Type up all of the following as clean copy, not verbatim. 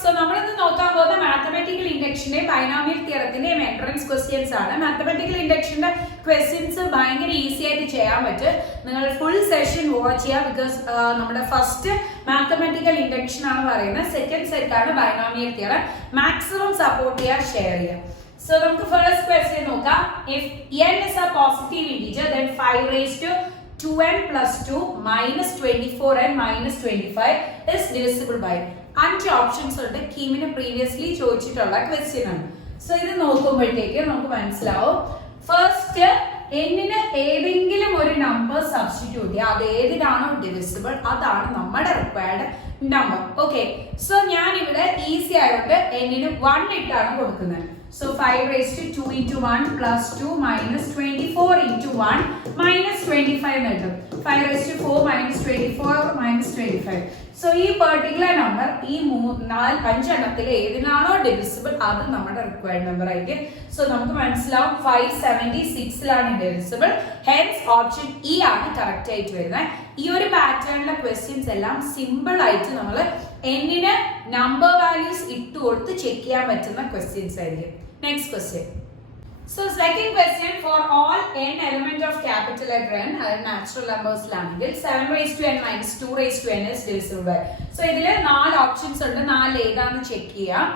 So നമ്മൾ ഇന്ന് നോക്കാൻ പോകുന്ന മാത്തമാറ്റിക്കൽ ഇൻഡക്ഷന്റെ ബൈനോമിയൽ തിയറത്തിന്റെ എൻട്രൻസ് ക്വസ്റ്റ്യൻസ് ആണ്. മാത്തമാറ്റിക്കൽ ഇൻഡക്ഷന്റെ ക്വസ്റ്റ്യൻസ് ഭയങ്കര ഈസി ആയിട്ട് ചെയ്യാൻ പറ്റും. നിങ്ങൾ ഫുൾ സെഷൻ വാച്ച് ചെയ്യുക. ബിക്കോസ് നമ്മുടെ ഫസ്റ്റ് മാത്തമാറ്റിക്കൽ ഇൻഡക്ഷൻ ആണ് പറയുന്നത്. സെക്കൻഡ് സെറ്റ് ആണ് ബൈനോമിയൽ തിയറം. മാക്സിമം സപ്പോർട്ട് ചെയ്യുക, ഷെയർ ചെയ്യുക. So നമുക്ക് ഫസ്റ്റ് ക്വസ്റ്റ്യൻ നോക്കാം. If n is a positive integer, then 5 raised to 2n plus 2 minus 24n minus 25 is divisible by. 5 options ഉണ്ട്. കീമിന് previously ചോദിച്ചിട്ടുള്ള question ആണ്. സോ ഇത് നോക്കുമ്പോഴത്തേക്ക് നമുക്ക് മനസ്സിലാവും. ഫസ്റ്റ് എന്നിന് ഏതെങ്കിലും ഒരു നമ്പർ സബ്സ്റ്റിറ്റ്യൂട്ട് ചെയ്യുക. അത് ഏതിനാണോ ഡിവിസിബിൾ അതാണ് നമ്മുടെ റിക്വയർഡ് നമ്പർ. ഓക്കെ, സോ ഞാൻ ഇവിടെ ഈസി ആയിട്ട് എന്നിന് 1 ഇട്ടാണ് കൊടുക്കുന്നത്. So 5 raised to 2 into 1 plus 2 minus 24 into 1 minus 25 കിട്ടും. 5 raised to 4 minus 24 minus 25. So ഈ പെർട്ടിക്കുലർ നമ്പർ ഈ 5 എണ്ണത്തിൽ ഏതിനാണോ ഡിവിസിബിൾ അത് നമ്മുടെ റിക്വയർഡ് നമ്പർ ആയിരിക്കും. സോ നമുക്ക് മനസ്സിലാവും 576ലാണ് ഡിവിസിബിൾ. ഹെൻസ് ഓപ്ഷൻ ഇ ആണ് കറക്റ്റ് ആയിട്ട് വരുന്നത്. ഈ ഒരു പാറ്റേണിലെ ക്വസ്റ്റ്യൻസ് എല്ലാം സിമ്പിൾ ആയിട്ട് നമ്മൾ എന്നിന് നമ്പർ വാല്യൂസ് ഇട്ട് കൊടുത്ത് ചെക്ക് ചെയ്യാൻ പറ്റുന്ന ക്വസ്റ്റ്യൻസ് ആയിരിക്കും. Next question. So second question, for all n element of capital letter n natural numbers ലാണെങ്കിൽ 7 raised to n minus 2 raised to n is divisible by. So ഇതിൽ 4 options ഉണ്ട്. 4 ഏതാണെന്ന് check ചെയ്യാം.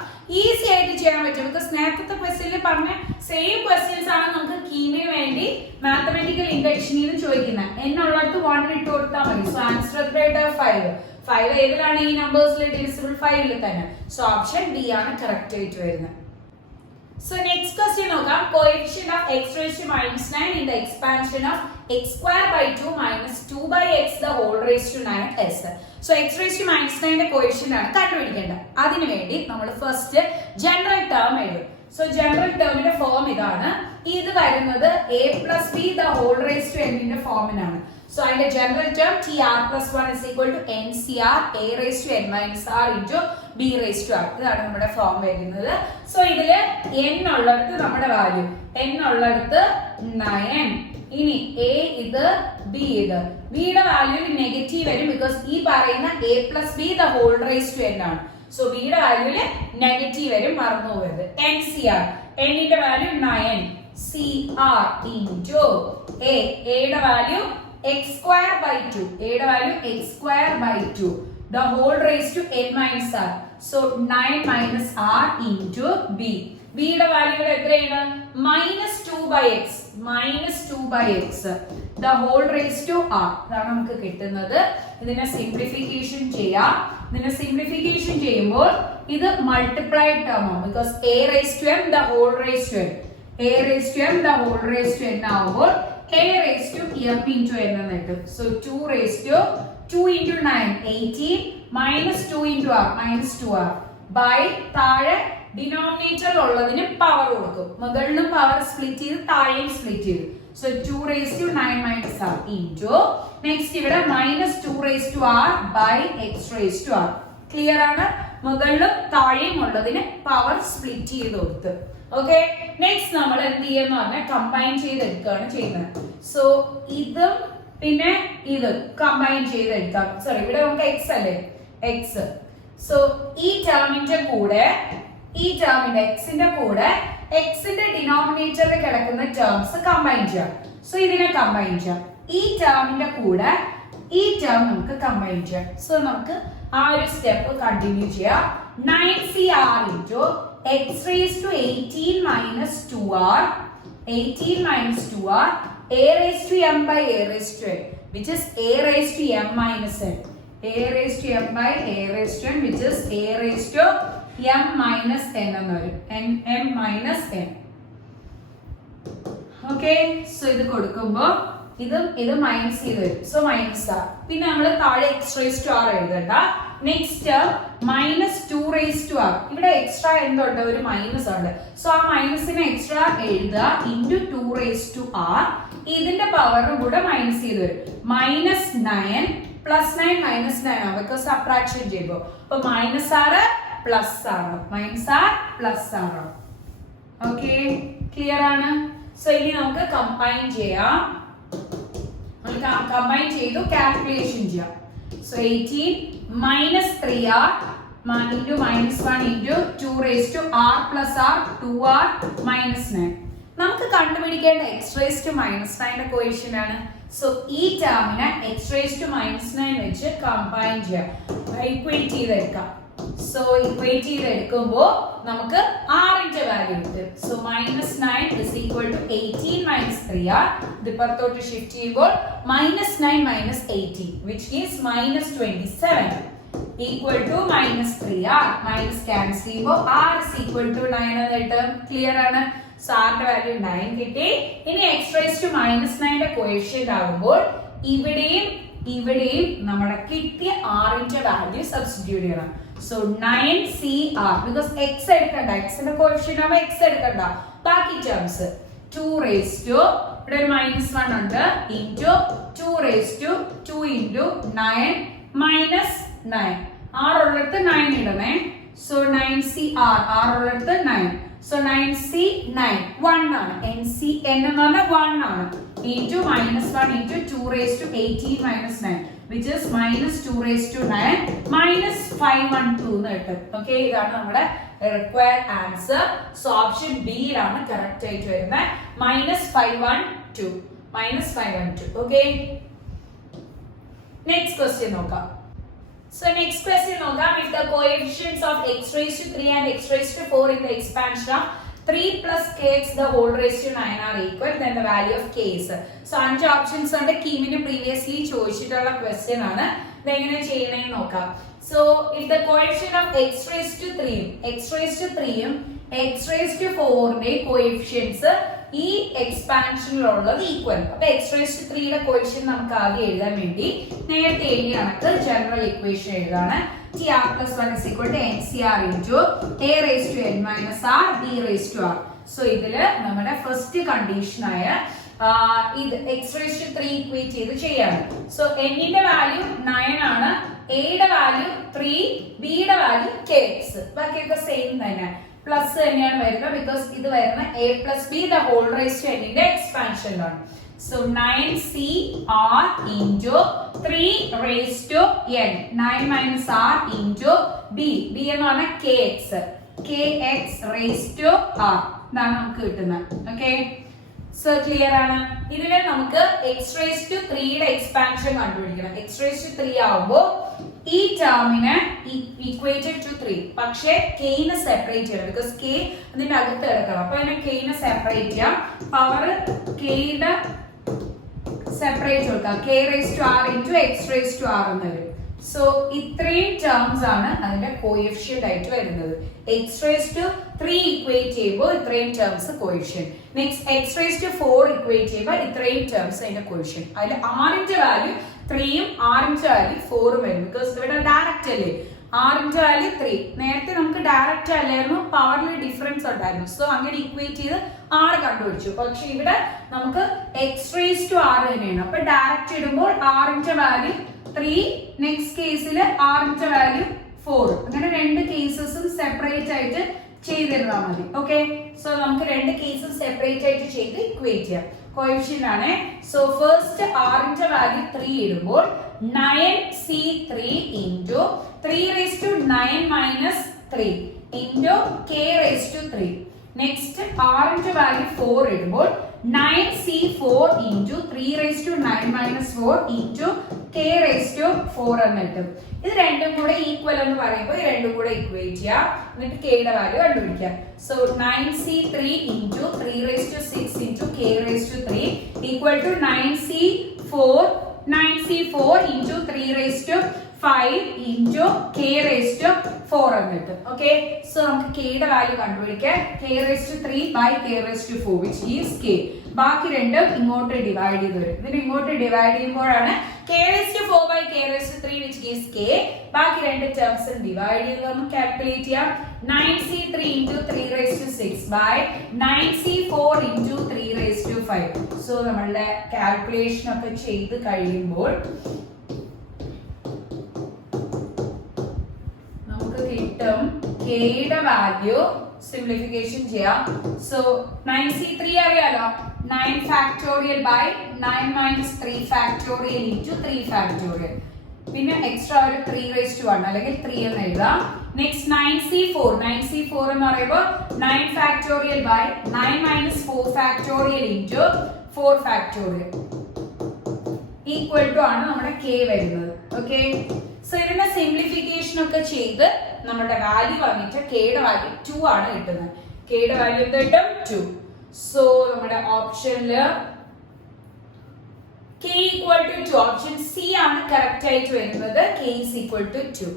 Easy ആയിട്ട് ചെയ്യാൻ പറ്റും. ബിക്കോസ് നേരത്തെ ക്വസ്റ്റ്യനിൽ പറഞ്ഞ സെയിം ക്വസ്റ്റ്യൻസ് ആണ് നമുക്ക് കീമിന് വേണ്ടി മാത്തമാറ്റിക്കൽ ഇൻഡക്ഷനിൽ നിന്ന് ചോദിക്കുന്നത്. എന്നുള്ളിടത്ത് 1 ഇട്ട് കൊടുത്താൽ മതി. സോ ആൻസർ എത്രയായിട്ട് 5 ഏതിലാണ് ഈ നമ്പേഴ്സിൽ ഡിവിസിബിൾ 5 തന്നെ. സോ ഓപ്ഷൻ ഡി ആണ് കറക്റ്റ് ആയിട്ട് വരുന്നത്. So next question നോക്കാം. Coefficient of x raised to minus 9 in the expansion of x square by 2 minus 2 by x the whole raised to 9s. So x raised to minus 9 ന്റെ coefficient ആണ് കണ്ടുപിടിക്കേണ്ടത്. അതിനു വേണ്ടി നമ്മൾ first general term എഴുതും. So general ടേമിന്റെ form ഇതാണ്. ഇത് വരുന്നത് a plus b the whole raised to n ന്റെ ഫോമിനാണ്. So അതിന്റെ general term tr plus 1 is equal to ncr a raised to n minus r into b raised to r. ഇതാണ് നമ്മുടെ form വരുന്നത്. So ഇതില് n ഉള്ളിടത്ത് നമ്മുടെ value n ഉള്ളിടത്ത് 9. ഇനി a ഇത് b ഇത് b യുടെ വാല്യൂ നെഗറ്റീവ് വരും. ബിക്കോസ് ഈ പറയുന്ന a plus b the whole raised to n ആണ്. സോ b യുടെ വാല്യൂല് നെഗറ്റീവ് വരും, മറന്നു പോകരുത്. ncr n ന്റെ വാല്യൂ 9 cr into a യുടെ value x square by 2 a യുടെ value x square by 2 the whole raised to n minus r. So 9 minus r into b. b യുടെ value എത്രയാണ്? -2 by x the whole raised to r. ഇതാണ് നമുക്ക് കിട്ടുന്നത്. ഇതിനെ simplification ചെയ്യാം. ഇതിനെ simplification ചെയ്യുമ്പോൾ ഇത് മൾട്ടിപ്ലൈഡ് ടേം ആണ്. Because a raised to m the whole raised to n a raised to m the whole raised to n ആവുമ്പോൾ a raised to m into n എന്ന് കിട്ടും. So 2 raised to 2 into 9 18 minus 2 into r minus 2r by താഴെ denominator ഉള്ളതിന് power കൊടുക്കും. മുകളിലും power split ചെയ്ത് താഴെയും split ചെയ്തു. So 2 raised to 9 minus r into next ഇവിടെ minus 2 raised to r by x raised to r. Clear ആണ്? മുകളിലും താഴെയും ഉള്ളതിന് പവർ സ്പ്ലിറ്റ് ചെയ്ത് കൊടുത്ത്. ഓക്കെ, നെക്സ്റ്റ് നമ്മൾ എന്ത് ചെയ്യുന്ന പറഞ്ഞാൽ കമ്പൈൻ ചെയ്തെടുക്കുകയാണ് ചെയ്യുന്നത്. സോ ഇതും പിന്നെ ഇത് കമ്പൈൻ ചെയ്തെടുക്കാം. സോറി, ഇവിടെ നമുക്ക് എക്സ് അല്ലേ, എക്സ്. സോ ഈ ടേമിന്റെ കൂടെ ഈ ടേമിന്റെ എക്സിന്റെ കൂടെ എക്സിന്റെ ഡിനോമിനേറ്ററിൽ കിടക്കുന്ന ടേംസ് കമ്പൈൻ ചെയ്യാം. സോ ഇതിനെ കമ്പൈൻ ചെയ്യാം. ഈ ടേമിന്റെ കൂടെ ഈ ടേം നമുക്ക് കമ്പൈൻ ചെയ്യാം. സോ നമുക്ക് ആ ഒരു സ്റ്റെപ്പ് കണ്ടിന്യൂ ചെയ്യാം. 9cr into x raised to 18 minus 2r 18 minus 2r a raised to m by a raised to n, which is a raised to m minus n. a raised to m by a raised to n, which is a raised to m minus n എന്ന് വരും. m minus n. Okay, so ഇത് കൊടുക്കുമ്പോൾ ഇത് minus ചെയ്ത് വരും. So minus r. പിന്നെ നമ്മൾ താഴെ എക്സ് റേസ് ടു ആർ എഴുതണ്ട. Next -2 raised to r. ഇവിടെ എക്സ്ട്രാ എന്തുണ്ട്? ഒരു മൈനസ് ഉണ്ട്. സോ ആ മൈനസിനെ എക്സ്ട്രാ എഴുതുക into 2 raised to r. ഇതിന്റെ പവറും കൂടെ മൈനസ് ചെയ്ത് വരും. -9 + 9 -9 ആണ്. ബിക്കോസ് സബ്ട്രാക്ഷൻ ചെയ്യുമ്പോൾ അപ്പൊ മൈനസ് ആറ് പ്ലസ് ആണ്. ഓക്കെ, ക്ലിയർ ആണ്? സോ ഇനി നമുക്ക് കമ്പൈൻ ചെയ്യാം. കമ്പൈൻ ചെയ്തു കാൽക്കുലേഷൻ ചെയ്യാം. So 18 minus 3r into -1 into 2 raised to r plus r 2r minus 9. നമുക്ക് കണ്ടുപിടിക്കേണ്ട x raised to -9 കോഎഫിഷ്യന്റ് ആണ്. സോ ഈ ടേമിനെ x raised to -9 വെച്ച് കമ്പൈൻ ചെയ്യാം, ഇക്വേറ്റ് ചെയ്തെടുക്കാം. സോ ഇക്വേറ്റ് ചെയ്തെടുക്കുമ്പോൾ നമുക്ക് r ന്റെ വാല്യൂ കിട്ടും. So -9 is equal to 18 minus 3r. ഇത് പുറത്തോട്ട് ഷിഫ്റ്റ് ചെയ്യുമ്പോൾ -9 minus 18 which is -27 equal to -3r. Minus cancel ചെയ്യുമ്പോൾ r is equal to 9 എന്നിട്ട് ക്ലിയർ ആണ്. സോ r ന്റെ വാല്യൂ 9 കിട്ടി. ഇനി x raised to -9 ന്റെ കോഎഫിഷ്യന്റ് ആകുമ്പോൾ ഇവിടെയും നമ്മുടെ കിട്ടിയ r ന്റെ വാല്യൂ സബ്സ്റ്റിറ്റ്യൂട്ട് ചെയ്യണം. സോ 9cr because x എടുക്കണ്ട, x ന്റെ കോഎഫിഷ്യന്റ് ആവുമ്പോൾ x എടുക്കണ്ട, ബാക്കി ടേംസ് 2 raised to ഇവിടെ ഒരു -1 ഉണ്ട് into 2 raised to 2 into 9 minus 9. r ഉള്ളിടത്ത് 9 ഇടണേ. സോ 9cr, r ഉള്ളിടത്ത് 9. സോ 9c 9 1 ആണ്. nc n എന്ന് പറഞ്ഞാൽ 1 ആണ്. into -1 into 2 raised to 18 minus 9 which is -2 raised to 9 minus 512 എന്ന് കിട്ടും. ഓക്കെ, ഇതാണ് നമ്മുടെ required answer. So option B യിലാണ് കറക്റ്റ് ആയിട്ട് വരുന്നത്. -512. ഓക്കെ, നെക്സ്റ്റ് ക്വസ്റ്റ്യൻ നോക്കാം. So next question നോക്കാം. If the coefficients of x raised to 3 and x raised to 4 in the expansion of 3 plus kx the whole raised to 9 are equal, then the value of k is. So 5 options ഉണ്ട്. കീമിന് previously ചോദിച്ചിട്ടുള്ള question ആണ്. ഇതെങ്ങനെ ചെയ്യണമെന്ന് നോക്കാം. So if the coefficient of x raised to 3 ഉം x raised to 4 ന്റെ coefficients ഈ എക്സ്പാൻഷനിലുള്ളത് equal. അപ്പൊ x raised to 3 യുടെ കോഎഫിഷ്യന്റ് നമുക്ക് ആദ്യം എഴുതാൻ വേണ്ടി നേരത്തെ എഴുതിയ കണക്ക് general equation എഴുതാണ്. tr plus 1 is equal to ncr into a raised to n minus r b raised to r. So ഇതില് നമ്മുടെ ഫസ്റ്റ് കണ്ടീഷൻ ആയ ഇത് x raised to 3 ഇക്വേറ്റ് ചെയ്ത് ചെയ്യാണ്. സോ n ന്റെ വാല്യൂ 9 ആണ്, a യുടെ വാല്യൂ 3, b യുടെ വാല്യൂ kx. ബാക്കിയൊക്കെ സെയിം തന്നെ, പ്ലസ് തന്നെയാണ് വരുന്നത് ബിക്കോസ് ഇത് വരുന്ന a plus b the whole raised to n ന്റെ എക്സ്പാൻഷനിലാണ്. So 9cr into 3 raised to n 9 minus r into b എന്ന് പറഞ്ഞാൽ kx raised to r. ഇതാണ് നമുക്ക് കിട്ടുന്നത്. ഓക്കെ, സോ ക്ലിയർ ആണ്. ഇതിൽ നമുക്ക് x raised to 3 യുടെ എക്സ്പാൻഷൻ കണ്ടുപിടിക്കണം. x raised to 3 ആവുമ്പോൾ ഈ ടേമിനെ ഇക്വേറ്റഡ് ടു 3, പക്ഷേ k നെ സെപ്പറേറ്റ് ചെയ്യണം ബിക്കോസ് k അതിന്റെ അകത്ത് കിടക്കണം. അപ്പൊ അതിനെ k നെ സെപ്പറേറ്റ് ചെയ്യാം. പവർ k യുടെ സെപ്പറേറ്റ് കൊടുക്കാം. k raised to r into x raised to r എന്ന് വരും. സോ ഇത്രയും ടേംസ് ആണ് അതിന്റെ കോഎഫിഷ്യന്റ് ആയിട്ട് വരുന്നത്. x raised to 3 ഇക്വേറ്റ് ചെയ്യുമ്പോൾ ഇത്രയും terms coefficient. Next x raised to 4 equate ചെയ്യുമ്പോൾ ഇത്രയും ടേംസ് അതിന്റെ കോഎഫിഷ്യന്റ്. അതിൽ r ന്റെ വാല്യൂ 3 ഉം r ന്റെ വാല്യൂ 4 ഉം വരും ബിക്കോസ് ഇവിടെ ഡയറക്റ്റ് അല്ലേ. r ന്റെ വാല്യൂ 3, നേരത്തെ നമുക്ക് ഡയറക്റ്റ് അല്ലായിരുന്നു, പവറിൽ ഡിഫറൻസ് ഉണ്ടായിരുന്നു. സോ അങ്ങനെ ഇക്വേറ്റ് ചെയ്ത് r കണ്ടുപിടിച്ചു. പക്ഷെ ഇവിടെ നമുക്ക് x raised to r തന്നെയാണ്. അപ്പൊ ഡയറക്റ്റ് ഇടുമ്പോൾ r ന്റെ വാല്യൂ 3, നെക്സ്റ്റ് കേസിൽ r ന്റെ വാല്യൂ 4. അങ്ങനെ രണ്ട് കേസസും സെപ്പറേറ്റ് ആയിട്ട് ചെയ്തിരുന്നാൽ മതി. ഓക്കെ, സോ നമുക്ക് രണ്ട് കേസും സെപ്പറേറ്റ് ആയിട്ട് ചെയ്ത് ഇക്വേറ്റ് ചെയ്യാം. കോഎഫിഷ്യന്റ് ആണ്. സോ ഫസ്റ്റ് r ന്റെ വാല്യൂ 3 ഇടുമ്പോൾ 9c3 into 3 raised to 9 minus 3 into k raised to 3. Next r ന്റെ വാല്യൂ 4 ഇടുമ്പോൾ 9c4 into 3 raised to 9 minus 4 into k raised to 4 എന്ന് കിട്ടും. ഇത് രണ്ടും കൂടെ ഈക്വൽ എന്ന് പറയുമ്പോൾ ഈ രണ്ടും കൂടെ ഇക്വേറ്റ് ചെയ്യാം, എന്നിട്ട് k യുടെ വാല്യൂ കണ്ടുപിടിക്കാം. So 9c3 into 3 raised to 6 into k raised to 3 equal to 9c4 into 3 raised to 5 into k raised to 4 എന്ന് കിട്ടും. ഓക്കെ, സോ നമുക്ക് k യുടെ വാല്യൂ കണ്ടുപിടിക്കാം. k raised to 3 by k raised to 4 which is k. ബാക്കി രണ്ടും ഇങ്ങോട്ട് divide ചെയ്ത് വരും. ഇതിന് ഇങ്ങോട്ട് ഡിവൈഡ് ചെയ്യുമ്പോഴാണ് k raised to 4 by k raised to 3 which is k. ബാക്കി രണ്ട് ടേംസും ഡിവൈഡ് ചെയ്ത് നമുക്ക് കാൽക്കുലേറ്റ് ചെയ്യാം. 9c3 into 3 raised to 6 by 9c4 into 3 raised to 5. So നമ്മളുടെ കാൽക്കുലേഷൻ ഒക്കെ ചെയ്ത് കഴിയുമ്പോൾ നമുക്ക് കിട്ടും k യുടെ വാല്യൂ സിംപ്ലിഫിക്കേഷൻ ചെയ്യാം. സോ 9c3 അറിയാലോ, 9 factorial by 9 minus 3 factorial into 3 factorial. പിന്നെ എക്സ്ട്രാ ഒരു 3 അല്ലെങ്കിൽ 3 എന്ന് എഴുതാം. നെക്സ്റ്റ് 9C4 എന്ന് പറയുമ്പോൾ 9 factorial by 9 minus 4 factorial into 4 factorial equal to ആണ് നമ്മുടെ k വരുന്നത്. ഓക്കെ, സോ ഇതിന്റെ സിംപ്ലിഫിക്കേഷൻ ഒക്കെ ചെയ്ത് നമ്മുടെ വാല്യൂ വന്നിട്ട് k യുടെ വാല്യൂ 2 ആണ് കിട്ടുന്നത്. k യുടെ വാല്യൂ എന്ത് കിട്ടും? 2. സോ നമ്മുടെ ഓപ്ഷനില് k equal to 2, option C ആണ് കറക്റ്റ് ആയിട്ട് വരുന്നത്. k is equal to 2.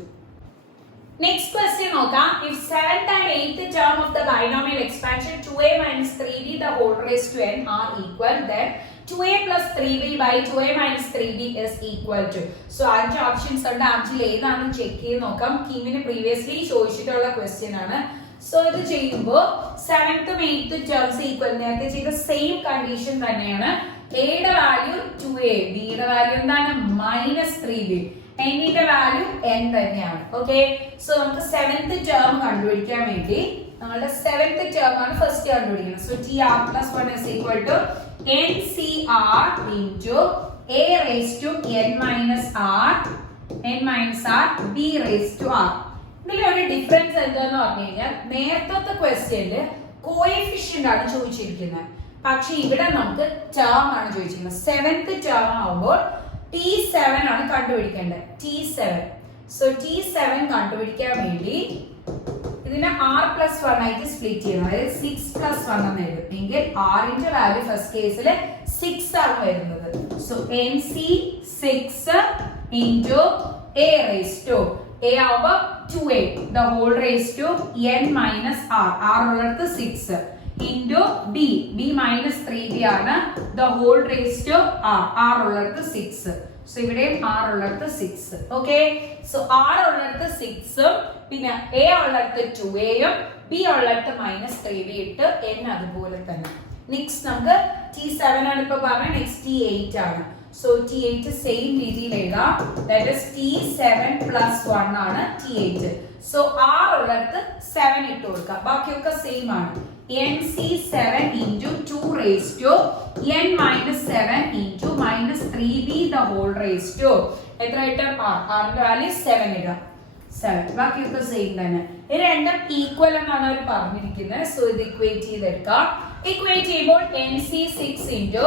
Next question നോക്കാം. If 7th and 8th term of the binomial expansion 2a minus 3b the whole raised to n are equal, then 2a plus 3b by 2a minus 3b is equal to. So 5 options ഉണ്ട്. 5ൽ ഏതാണെന്ന് check ചെയ്ത് നോക്കാം. കീമിന് previously ചോദിച്ചിട്ടുള്ള question ആണ്. So ഇത് ചെയ്യുമ്പോൾ 7th ഉം 8th terms equal, നേരത്തെ ചെയ്ത സെയിം കണ്ടീഷൻ തന്നെയാണ്. a യുടെ വാല്യൂ 2a, b യുടെ വാല്യൂ എന്താണ്? -3b, n ന്റെ വാല്യൂ n തന്നെയാണ്. ഓക്കെ, സോ നമുക്ക് 7th ടേം കണ്ടുപിടിക്കാൻ വേണ്ടി നമ്മളുടെ 7th ടേം ആണ് ഫസ്റ്റ് കണ്ടുപിടിക്കുന്നത്. So tr plus 1 is equal to ncr into a raised to n minus r b raised to r. ഇതിലെ ഒരു ഡിഫറൻസ് എന്താന്ന് പറഞ്ഞു കഴിഞ്ഞാൽ നേരത്തെ ക്വസ്റ്റ്യനിൽ കോഎഫിഷ്യന്റ് ആണ് ചോദിച്ചിരിക്കുന്നത്, പക്ഷെ ഇവിടെ നമുക്ക് ടേം ആണ് ചോദിച്ചിരിക്കുന്നത്. 7th ടേം ആവുമ്പോൾ T7 ആണ് കണ്ടുപിടിക്കേണ്ടത്. T7. സോ T7 കണ്ടുപിടിക്കാൻ വേണ്ടി ഇതിനെ r plus 1 ആയിട്ട് സ്പ്ലിറ്റ് ചെയ്യണം. അതായത് 6 plus 1 എന്ന് എഴുതും. എങ്കിൽ r ന്റെ വാല്യൂ ഫസ്റ്റ് കേസിൽ 6 ആണ് വരുന്നത്. So nc 6 into a raised to a ആവുമ്പോൾ 2a the whole raised to n minus r, r ഉള്ളത് 6 into b minus 3b ആണ് the whole raised to r ഉള്ളത് 6. സോ ഇവിടെ r ഉള്ളത് 6. ഓക്കെ, സോ r ഉള്ളത് 6 ഉം പിന്നെ a ഉള്ളത് 2a യും b ഉള്ളത് -3b ഇട്ട് n അതുപോലെ തന്നെ. നെക്സ്റ്റ് നമുക്ക് T7 ആണ് ഇപ്പൊ പറഞ്ഞ. നെക്സ്റ്റ് T8 ആണ്. സോ T8 സെയിം രീതിയിൽ എഴുതാം. ദാറ്റ് ഈസ് T7 plus 1 ആണ് T8. സോ r ഉള്ളത് 7 ഇട്ട് കൊടുക്കാം. ബാക്കിയൊക്കെ സെയിം ആണ്. nc7 into 2 raised to n minus 7 into minus 3b the whole raised to എത്ര കിട്ടും? r ന്റെ വാല്യൂ 7 ഇടാം. 7 ബാക്കിയൊക്കെ സെയിം തന്നെ. ഇത് രണ്ടും ഈക്വൽ എന്നാണ് അവർ പറഞ്ഞിരിക്കുന്നത്. സോ ഇത് ഇക്വേറ്റ് ചെയ്തെടുക്കാം. ഇക്വേറ്റ് ചെയ്യുമ്പോൾ nc6 into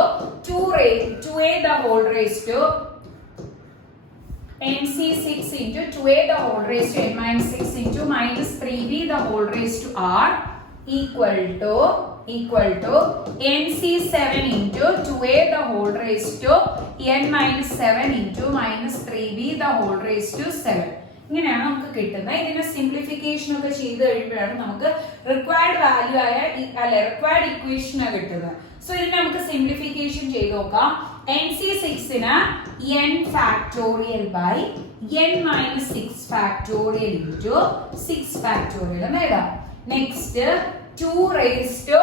2a the whole raised to nc6 into 2a the whole raised to n minus 6 into minus 3b the whole raised to r equal to nc7 into 2a the whole raised to n minus 7 into minus 3b the whole raised to 7. ഇങ്ങനെയാണ് നമുക്ക് കിട്ടുന്നത്. ഇതിന്റെ simplification ഒക്കെ ചെയ്ത് കഴിയുമ്പോഴാണ് നമുക്ക് required value ആയ required equation കിട്ടുന്നത്. സോ ഇതിനെ നമുക്ക് സിംപ്ലിഫിക്കേഷൻ ചെയ്ത് നോക്കാം. nc6 ന് n factorial by n minus 6 factorial into 6 factorial എന്ന് എഴുതാം. Next 2 raised to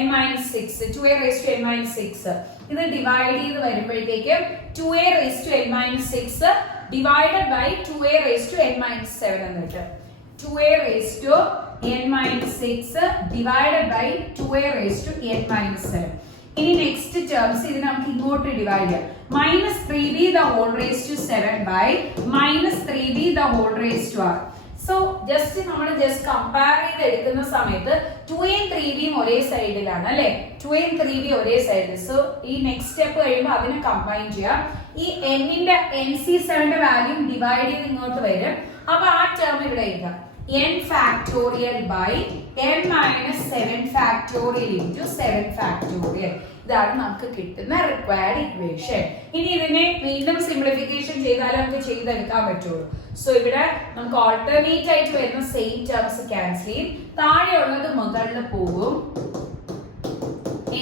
n minus 6, 2a raised to n minus 6 ഇത് ഡിവൈഡ് ചെയ്ത് വരുമ്പോഴത്തേക്ക് 2a raised to n minus 6 divided by 2a raised to n minus 7 എന്ന് കിട്ടും. 2a raised to n minus 6 divided by 2a raised to n minus 7. ഇനി next terms ഇതിനെ നമുക്ക് ഇങ്ങോട്ട് divide ചെയ്യാം. -3b the whole raised to 7 by -3b the whole raised to r. So just നമ്മൾ compare ചെയ്ത് എടുക്കുന്ന സമയത്ത് 2a 3b ഒരേ സൈഡിലാണ് അല്ലെ. 2a 3b ഒരേ സൈഡിൽ. സോ ഈ നെക്സ്റ്റ് സ്റ്റെപ്പ് കഴിയുമ്പോൾ അതിനെ കമ്പൈൻ ചെയ്യാം. ഈ n-ന്റെ nc7 ന്റെ വാല്യൂ ഡിവൈഡ് ചെയ്ത് ഇങ്ങോട്ട് വരും. അപ്പൊ ആ ടേം ഇവിടെ എഴുതാം. n factorial by n minus 7 factorial into 7 factorial. ഇതാണ് നമുക്ക് കിട്ടുന്ന റിക്വയർഡ് ഇക്വേഷൻ. ഇനി ഇതിനെ വീണ്ടും സിംപ്ലിഫിക്കേഷൻ ചെയ്താലേ നമുക്ക് ചെയ്തെടുക്കാൻ പറ്റുള്ളൂ. സോ ഇവിടെ നമുക്ക് ഓൾട്ടർനേറ്റ് ആയിട്ട് വരുന്ന സെയിം ടേംസ് ക്യാൻസൽ ചെയ്യും. താഴെയുള്ളത് മുകളിൽ പോകും.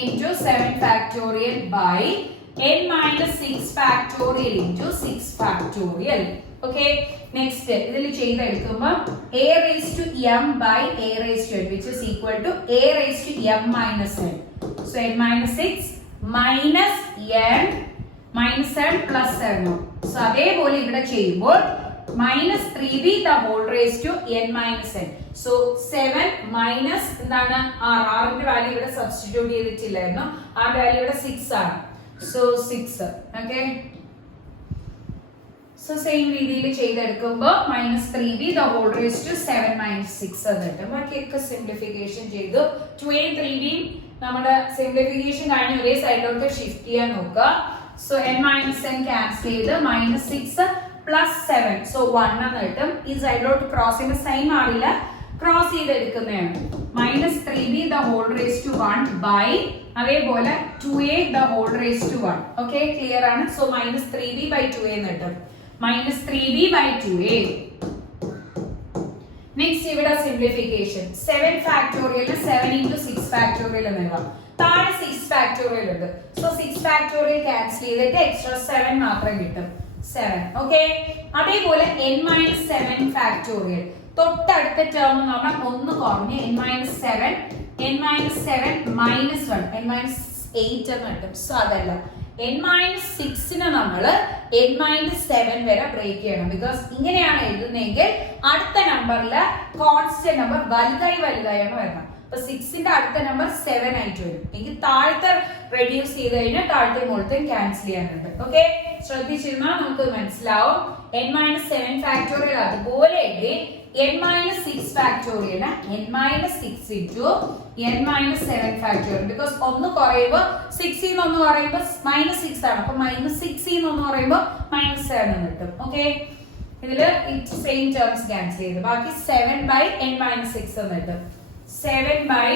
into 7 factorial by n minus 6 factorial into 6 factorial. Okay, next ഇതിൽ ചെയ്തെടുക്കുമ്പോൾ a raised to m by a raised to n which is equal to a raised to m minus n. So n minus 6 minus n minus 7 plus 7. So അതേപോലെ ഇവിടെ ചെയ്യുമ്പോൾ -3b the whole raised to n minus n. So 7 minus എന്താണ് r ന്റെ value ഇവിടെ substitute ചെയ്തിട്ടില്ലായിരുന്നു. ആ value ഇവിടെ 6 ആണ്. So 6. Okay. So so same രീതിയിൽ ചെയ്തെടുക്കുമ്പോൾ -3b the whole raised to 7 - 6 എന്ന് കിട്ടും. ബാക്കിയൊക്കെ സിംപ്ലിഫിക്കേഷൻ ചെയ്തു. 2a 3b നമ്മുടെ സിംപ്ലിഫിക്കേഷൻ കഴിഞ്ഞ് ഒരേ സൈഡിലോട്ട് ഷിഫ്റ്റ് ചെയ്യാൻ നോക്കുക. സോ n - n ക്യാൻസൽ ചെയ്ത് -6 + 7 സോ 1 എന്ന് കിട്ടും. ഈ സൈഡിലോട്ട് ക്രോസ് ചെയ്യുമ്പോൾ സെയിം ആവില്ല, cross ചെയ്തെടുക്കുന്നതാണ്. -3b the whole raised to 1 by അതേപോലെ 2a the whole raised to 1. Okay, clear ആണ്. സോ -3b by 2a എന്ന് കിട്ടും. -3b by 2a. നെക്സ്റ്റ് ഇവിടെ സിംപ്ലിഫിക്കേഷൻ 7 ഫാക്ടോറിയൽ 7 into 6 ഫാക്ടോറിയൽ എന്ന് എഴുതാം. താഴെ 6 ഫാക്ടോറിയൽ ഉണ്ട്. സോ 6 ഫാക്ടോറിയൽ ക്യാൻസൽ ചെയ്തിട്ട് എക്സ്ട്രാ 7 മാത്രം കിട്ടും. 7. ഓക്കെ, അതേപോലെ n - 7 ഫാക്ടോറിയൽ തൊട്ടടുത്ത ടേം നമ്മൾ ഒന്ന് കുറഞ്ഞ് n - 7 n - 7 -1 n - 8 എന്ന് കിട്ടും. സോ അതല്ല, n - 6 നമ്മൾ n - 7 വരെ ബ്രേക്ക് ചെയ്യണം. ബിക്കോസ് ഇങ്ങനെയാണ് എഴുതുന്നതെങ്കിൽ അടുത്ത നമ്പറില് കോൺസ്റ്റന്റ് നമ്പർ വലുതായാണ് വരുന്നത്. അപ്പൊ 6ന്റെ അടുത്ത നമ്പർ 7 ആയിട്ട് വരും. എങ്കിൽ താഴത്തെ റെഡ്യൂസ് ചെയ്ത് കഴിഞ്ഞാൽ താഴത്തെ മുകളിലത്തെ ക്യാൻസൽ ചെയ്യാനുണ്ട്. ഓക്കെ, ശ്രദ്ധിച്ചിരുന്നാൽ നമുക്ക് മനസ്സിലാവും. n - 7 ഫാക്ടോറിയൽ അതുപോലെ n - 6 factorial n - 6 into n - 7 factorial. Because ഒന്ന് കുറയുമ്പോൾ 6 ഒന്ന് കുറയുമ്പോൾ -6 ആണ്. അപ്പൊ -6 ഒന്ന് കുറയുമ്പോൾ -7 എന്ന് കിട്ടും. ഓക്കെ, ഇതില് സെയിം ടേംസ് ക്യാൻസൽ ചെയ്ത് ബാക്കി 7 by n - 6 എന്ന് കിട്ടും. 7 by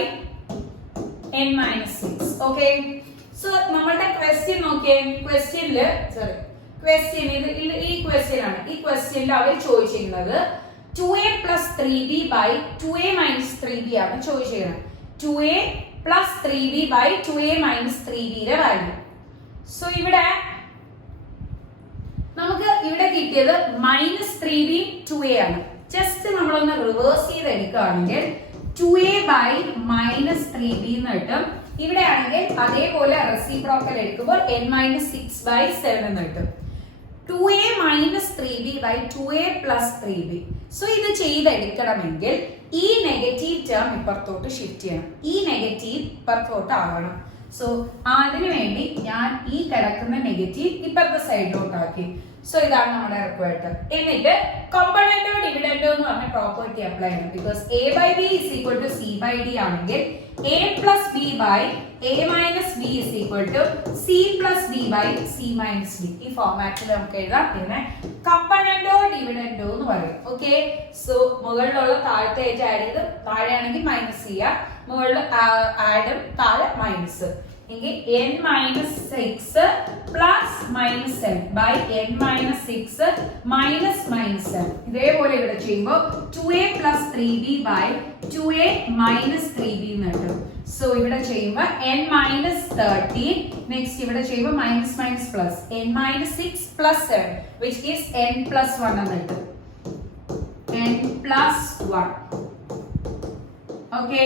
n - 6. ഓക്കെ, സോ നമ്മളുടെ ക്വസ്റ്റ്യൻ നോക്കിയേ. ക്വസ്റ്റ്യനില് ഈ ക്വസ്റ്റ്യൻ ആണ്. ഈ ക്വസ്റ്റ്യനിൽ അവർ ചോദിച്ചിരുന്നത് 2a + 3b by 2a - 3b ആണ് ചോദിച്ചിരുന്നത്. 2a + 3b by 2a - 3b യുടെ വാല്യൂ. സോ ഇവിടെ നമുക്ക് ഇവിടെ കിട്ടിയത് -3b 2a ആണ്. ജസ്റ്റ് നമ്മളൊന്ന് റിവേഴ്സ് ചെയ്ത് എടുക്കുകയാണെങ്കിൽ 2a by -3b എന്ന് കിട്ടും. ഇവിടെ ആണെങ്കിൽ അതേപോലെ റെസിപ്രോക്കൽ എടുക്കുമ്പോൾ n - 6 by 7 എന്ന് കിട്ടും. 2a - 3b by 2a + 3b. So ഇത് ചെയ്തെടുക്കണമെങ്കിൽ ഈ നെഗറ്റീവ് ടേം ഇപ്പുറത്തോട്ട് ഷിഫ്റ്റ് ചെയ്യണം. ഈ നെഗറ്റീവ് ഇപ്പുറത്തോട്ട് ആകണം. സോ അതിനു വേണ്ടി ഞാൻ ഈ കിടക്കുന്ന നെഗറ്റീവ് ഇപ്പുറത്തെ സൈഡിലോട്ട് ആക്കി. സോ ഇതാണ് നമ്മുടെ റിക്വയർഡ്. എന്നിട്ട് കോമ്പണന്റോ ഡിവിഡന്റോ എന്ന് പറഞ്ഞ പ്രോപ്പർട്ടി അപ്ലൈ ചെയ്യണം. ബിക്കോസ് a/b = c/d ആണെങ്കിൽ a + b by a - b = c + d by c - d. ഈ ഫോർമാറ്റിൽ നമുക്ക് എഴുതാം. പിന്നെ കോമ്പണന്റോ ഡിവിഡന്റോ എന്ന് പറയും. ഓക്കെ, സോ മുകളിലുള്ള താഴത്തെ ആയിട്ട് ആഡ് ചെയ്ത് താഴെയാണെങ്കിൽ മൈനസ് ചെയ്യാം, മുകളിൽ ആഡും താഴെ മൈനസ്. എങ്കിൽ n - 6 + -7 by n - 6 - 7. ഇതേപോലെ ഇവിടെ ചെയ്യുമ്പോൾ 2a + 3b by 2a - 3b എന്ന് കിട്ടും. സോ ഇവിടെ ചെയ്യുമ്പോൾ n - 13. നെക്സ്റ്റ് ഇവിടെ ചെയ്യുമ്പോൾ minus plus n - 6 + 7 which gives n + 1 എന്ന് കിട്ടും. n + 1. ഓക്കെ,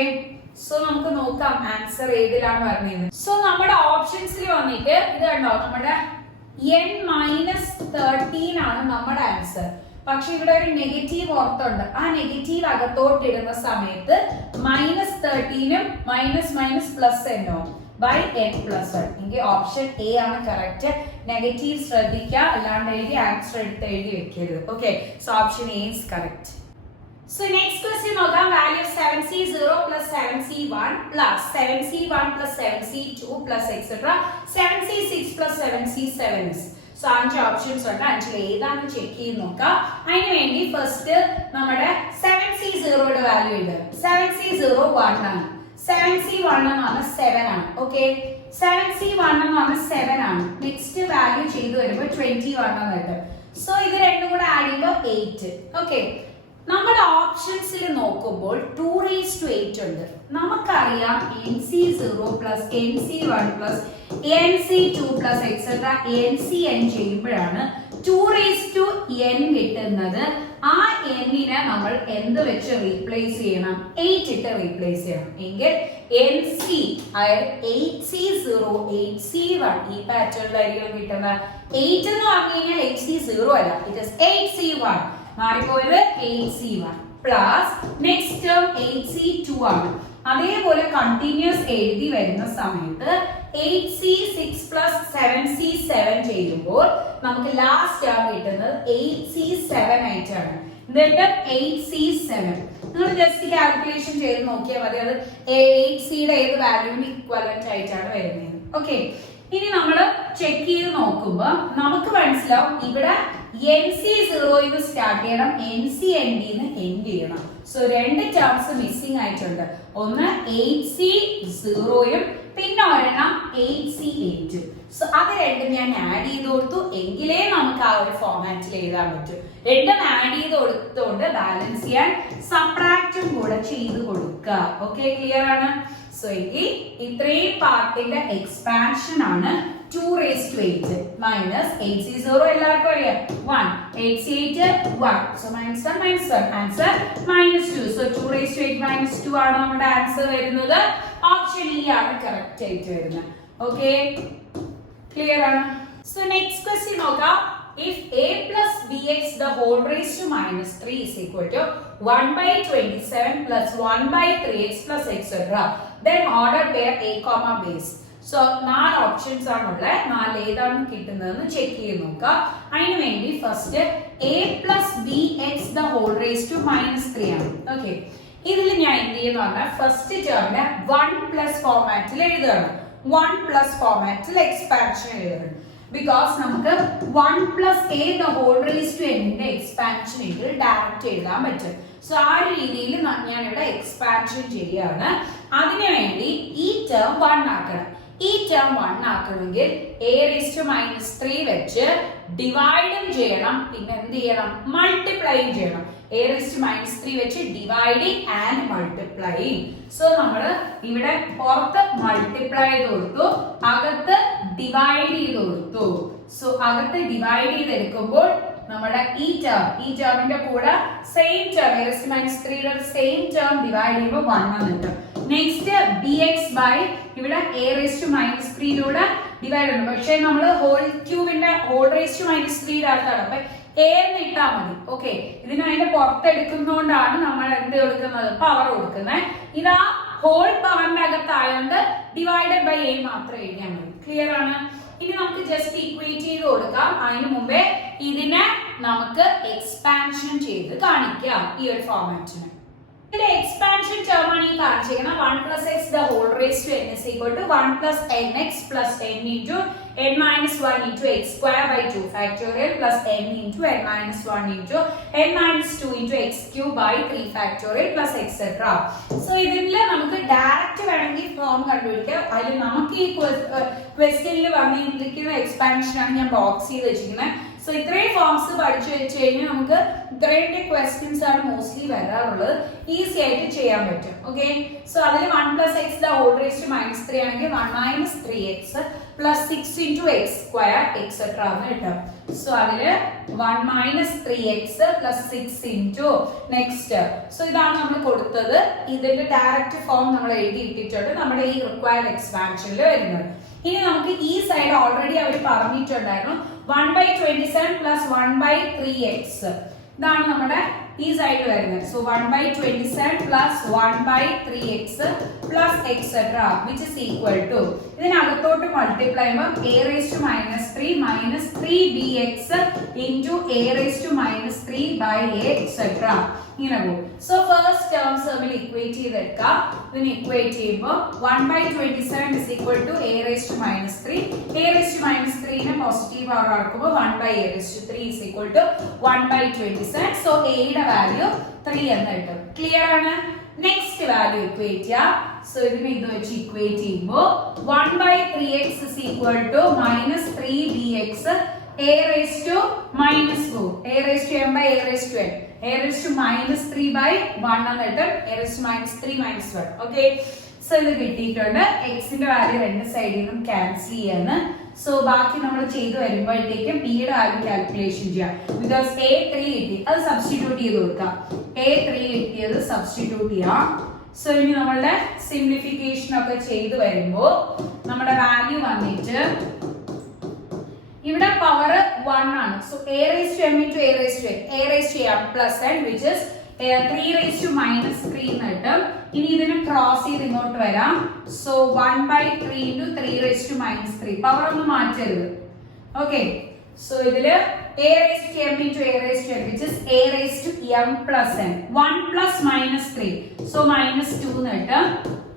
സോ നമുക്ക് നോക്കാം ആൻസർ ഏതിലാണ് വരുന്നത്. സോ നമ്മുടെ ഓപ്ഷൻസിൽ വന്നിട്ട് ഇത് കണ്ടോ, നമ്മുടെ n - 13 ആണ് നമ്മുടെ ആൻസർ. പക്ഷെ ഇവിടെ ഒരു നെഗറ്റീവ് ഓർത്തുണ്ട്. ആ നെഗറ്റീവ് അകത്തോട്ട് ഇടുന്ന സമയത്ത് -13 +n by n + 1. എങ്കിൽ ഓപ്ഷൻ എ ആണ് കറക്റ്റ്. നെഗറ്റീവ് ശ്രദ്ധിക്കുക, അല്ലാണ്ട് എഴുതി ആൻസർ എടുത്ത് എഴുതി വെക്കരുത്. Okay, so option A is correct. So next question നോക്കാം. Value of 7c0 plus 7c1 plus 7c1 plus 7c2 plus etc. 7c6 plus 7c7 is. So അഞ്ച് ഓപ്ഷൻസ് ഉണ്ട്. അഞ്ചിൽ ഏതാണ് ചെക്ക് ചെയ്ത് നോക്കാം. അതിന് വേണ്ടി ഫസ്റ്റ് നമ്മുടെ 7c0യുടെ വാല്യൂ ഉണ്ട്. 7c0 1 ആണ്. 7c1 എന്ന് പറഞ്ഞാൽ 7 ആണ്. ഓക്കെ, 7c1 എന്ന് പറഞ്ഞാൽ 7 ആണ്. നെക്സ്റ്റ് വാല്യൂ ചെയ്തു വരുമ്പോൾ 21 എന്ന് കിട്ടും. സോ ഇത് രണ്ടും കൂടെ ആഡ് ചെയ്യുമ്പോൾ 8. ഓക്കെ, നമ്മുടെ ഓപ്ഷൻസിൽ നോക്കുമ്പോൾ 2⁸ ഉണ്ട്. നമുക്കറിയാം nc0 plus nc1 plus nc2 plus etc. ncn ചെയ്യുമ്പോഴാണ് 2⁸n കിട്ടുന്നത്. ആ n-നെ നമ്മൾ എന്ത് വെച്ച് റീപ്ലേസ് ചെയ്യണം? 8 ഇട്ട് റീപ്ലേസ് ചെയ്യണം. എങ്കിൽ nc അതായത് 8c0 8c1 ഈ പാറ്റേണിലായിരിക്കും കിട്ടുന്നത്. 8 എന്ന് പറഞ്ഞു കഴിഞ്ഞാൽ 8c0 അല്ല, it is 8c1. മാറിപ്പോയത് 8c1 plus next term 8c2 ആണ്. അതേപോലെ കണ്ടിന്യൂസ് എഴുതി വരുന്ന സമയത്ത് 8c6 plus 7c7 ചെയ്യുമ്പോൾ നമുക്ക് ലാസ്റ്റ് ടേം കിട്ടുന്നത് 8c7 ആയിട്ടാണ്. എന്നിട്ട് 8c7 നിങ്ങൾ ജസ്റ്റ് കാൽക്കുലേഷൻ ചെയ്ത് നോക്കിയാൽ മതി. അത് 8cയുടെ ഏത് വാല്യൂവിന് ഇക്വലന്റ് ആയിട്ടാണ് വരുന്നത്. ഓക്കെ, ഇനി നമ്മൾ ചെക്ക് ചെയ്ത് നോക്കുമ്പോൾ നമുക്ക് മനസ്സിലാവും ഇവിടെ NC 0 സ്റ്റാർട്ട് ചെയ്യണം, NC ND എൻഡ് ചെയ്യണം. സോ രണ്ട് ടേംസ് മിസ്സിംഗ് ആയിട്ടുണ്ട്. ഒന്ന് 8c 0 പിന്നെ ഒരെണ്ണം 8c 8. സോ അത് രണ്ടും ഞാൻ ആഡ് ചെയ്ത് കൊടുത്തു എങ്കിലേ നമുക്ക് ആ ഒരു ഫോർമാറ്റിൽ എഴുതാൻ പറ്റും. രണ്ടും ആഡ് ചെയ്ത് കൊടുത്തുകൊണ്ട് ബാലൻസ് ചെയ്യാൻ സബ്ട്രാക്റ്റും കൂടെ ചെയ്ത് കൊടുക്കുക. ഓക്കെ, ക്ലിയർ ആണ്? സോ എങ്കിൽ ഇത്രയും പാർട്ടിന്റെ എക്സ്പാൻഷൻ ആണ് 2 raised to 8 minus 8c 0 എല്ലാവർക്കും അറിയാം 1, 8c 8 1. So minus 1 minus 1 answer minus 2. So 2 raised to 8 minus 2 ആണ് നമ്മുടെ ആൻസർ വരുന്നത്. ഓപ്ഷൻ ഇ ആണ് കറക്റ്റ് ആയിട്ട് വരുന്നത്. ഓക്കെ, ക്ലിയർ ആണ്? സോ നെക്സ്റ്റ് ക്വസ്റ്റ്യൻ നോക്കാം. If a plus bx the whole raised to minus 3 is equal to 1 by 27 plus 1 by 3x plus etc. then order pair a comma base. So 4 options ആണുള്ളത്. 4 ഏതാണ് കിട്ടുന്നതെന്ന് check ചെയ്ത് നോക്കുക. അതിനു വേണ്ടി first a plus bx the whole raised to minus 3 ആണ്. Okay, ഇതിൽ ഞാൻ എന്ത് ചെയ്യുന്നു പറഞ്ഞാൽ ഫസ്റ്റ് ടേമിനെ 1 പ്ലസ് ഫോർമാറ്റിൽ എഴുതുകയാണ്. 1 പ്ലസ് ഫോർമാറ്റിൽ എക്സ്പാൻഷൻ എഴുതുകയാണ്. ബിക്കോസ് നമുക്ക് 1 plus a the whole raised to n ന്റെ എക്സ്പാൻഷൻ എങ്കിൽ ഡയറക്റ്റ് എഴുതാൻ പറ്റും. സോ ആ ഒരു രീതിയിൽ ഞാൻ ഇവിടെ എക്സ്പാൻഷൻ ചെയ്യുകയാണ്. അതിനുവേണ്ടി ഈ ടേം 1 ആക്കണം. ഈ term 1 ആക്കണമെങ്കിൽ a raised to minus 3 വെച്ച് ഡിവൈഡും ചെയ്യണം, പിന്നെ എന്ത് ചെയ്യണം, മൾട്ടിപ്ലൈയും ചെയ്യണം. a raised to minus 3 വെച്ച് ഡിവൈഡിങ് ആൻഡ് മൾട്ടിപ്ലൈയിങ്. സോ നമ്മൾ ഇവിടെ പുറത്ത് മൾട്ടിപ്ലൈ ചെയ്ത് കൊടുത്തു, അകത്ത് ഡിവൈഡ് ചെയ്ത് കൊടുത്തു. സോ അകത്ത് ഡിവൈഡ് ചെയ്തെടുക്കുമ്പോൾ നമ്മുടെ ഈ ടേമിന്റെ കൂടെ same term a raised to minus 3 യുടെ സെയിം ടേം ഡിവൈഡ് ചെയ്യുമ്പോൾ 1 എന്ന് കിട്ടും. നെക്സ്റ്റ് bx by ഇവിടെ a raised to minus 3 ലൂടെ ഡിവൈഡ് ഉണ്ട്. പക്ഷേ നമ്മൾ ഹോൾ ക്യൂബിന്റെ ഹോൾ raised to minus 3 യുടെ അകത്താണ്. അപ്പൊ a എന്ന് ഇട്ടാ മതി. ഓക്കെ, ഇതിന് അതിന്റെ പുറത്തെടുക്കുന്നതുകൊണ്ടാണ് നമ്മൾ എന്ത് കൊടുക്കുന്നത്, പവർ കൊടുക്കുന്നത്. ഇതാ ഹോൾ പവറിന്റെ അകത്തായതുകൊണ്ട് ഡിവൈഡഡ് ബൈ a മാത്രം എഴുതിയാൽ മതി. ക്ലിയർ ആണ്? ഇനി നമുക്ക് ജസ്റ്റ് ഈക്വേറ്റ് ചെയ്ത് കൊടുക്കാം. അതിനു മുമ്പേ ഇതിനെ നമുക്ക് എക്സ്പാൻഷൻ ചെയ്ത് കാണിക്കാം ഈ ഒരു ഫോർമാറ്റിന്. ഇതിന്റെ എക്സ്പാൻഷൻ ടേം ആണ് ഈ കാണിച്ചിരിക്കുന്നത്. 1 plus x the whole raised to n is equal to 1 plus nx plus n into n minus 1 into x square by 2 factorial plus n into n minus 1 into n minus 2 into x cube by 3 factorial plus etc. So ഇതിൽ നമുക്ക് direct വേണമെങ്കിൽ form കണ്ടുപിടിക്കാം. അതിൽ നമുക്ക് ഈ ക്വസ്റ്റ്യനിൽ വന്നിരിക്കുന്ന expansion ആണ് ഞാൻ ബോക്സ് ചെയ്ത് വെച്ചിരിക്കുന്നത്. സോ ഇത്രയും ഫോംസ് പഠിച്ചു വെച്ച് കഴിഞ്ഞാൽ നമുക്ക് ഇത്രയും ക്വസ്റ്റ്യൻസ് ആണ് മോസ്റ്റ്ലി വരാറുള്ളത്. ഈസി ആയിട്ട് ചെയ്യാൻ പറ്റും. ഓക്കെ, സോ അതിൽ 1 plus x the whole raised to minus 3 ആണെങ്കിൽ 1 minus 3x plus 6 into x square etc എന്ന് കിട്ടും. സോ അതില് 1 minus 3x plus 6 into next. So ഇതാണ് നമ്മൾ കൊടുത്തത്. ഇതിന്റെ ഡയറക്റ്റ് ഫോം നമ്മൾ എഴുതി ഇട്ടിട്ടുണ്ട് നമ്മുടെ ഈ റിക്വയർഡ് എക്സ്പാൻഷനിൽ വരുന്നത്. ഇനി നമുക്ക് ഈ സൈഡ് ഓൾറെഡി അവർ പറഞ്ഞിട്ടുണ്ടായിരുന്നു 1 by 27 plus 1 by 3x. ഇതാണ് നമ്മുടെ ഈ സൈഡ് വരുന്നത്. So 1 by 27 plus 1 by 3x plus etc which is equal to ഇതിനകത്തോട്ട് മൾട്ടിപ്ലൈ ചെയ്യുമ്പോൾ a raised to minus 3 minus 3bx into a raised to minus 3 by a etc ഇങ്ങനെ പോകും. So first terms തമ്മിൽ equate ചെയ്തെടുക്കാം. ഇതിന് equate ചെയ്യുമ്പോൾ 1 by 27 is equal to a raised to minus 3. a raised to minus 3 നെ positive power ആക്കുമ്പോൾ 1 by a raised to 3 is equal to 1 by 27. So a യുടെ value 3 എന്ന് കിട്ടും. ക്ലിയർ ആണ്? നെക്സ്റ്റ് വാല്യൂ ഇക്വേറ്റ് ചെയ്യാം. സോ ഇതിനെ ഇത് വെച്ച് ഇക്വേറ്റ് ചെയ്യുമ്പോൾ 1 by 3x is equal to minus 3bx a raised to minus 4 a raised to m by a raised to n a raised to minus 3 by 1 എന്ന് കിട്ടും. a raised to minus 3 minus 1. Okay, so ഇത് കിട്ടിയിട്ടുണ്ട്. എക്സിന്റെ value രണ്ട് സൈഡിൽ നിന്നും cancel ചെയ്യാണ്. So ബാക്കി നമ്മൾ ചെയ്ത് വരുമ്പോഴത്തേക്കും b യുടെ വാല്യൂ കാൽക്കുലേഷൻ ചെയ്യാം. ബിക്കോസ് a3 കിട്ടി, അത് സബ്സ്റ്റിറ്റ്യൂട്ട് ചെയ്ത് കൊടുക്കാം. a3 കിട്ടിയത് സബ്സ്റ്റിറ്റ്യൂട്ട് ചെയ്യാം. സോ ഇനി നമ്മളുടെ സിംപ്ലിഫിക്കേഷൻ ഒക്കെ ചെയ്ത് വരുമ്പോൾ നമ്മുടെ വാല്യൂ വന്നിട്ട് ഇവിടെ പവർ 1 ആണ്. So a raised to m into a raised to n, a raised to m plus n which is 3 raised to minus 3 എന്ന് കിട്ടും. ഇനി ഇതിനെ ക്രോസ് ചെയ്ത് ഇങ്ങോട്ട് വരാം. So 1/3 into 3 raised to minus 3. Power ഒന്നും മാറ്റരുത്. ഓക്കെ, സോ ഇതില് a raised to m into a raised to n, which is a raised to m plus n. 1 plus minus 3, so minus 2 എന്ന് കിട്ടും.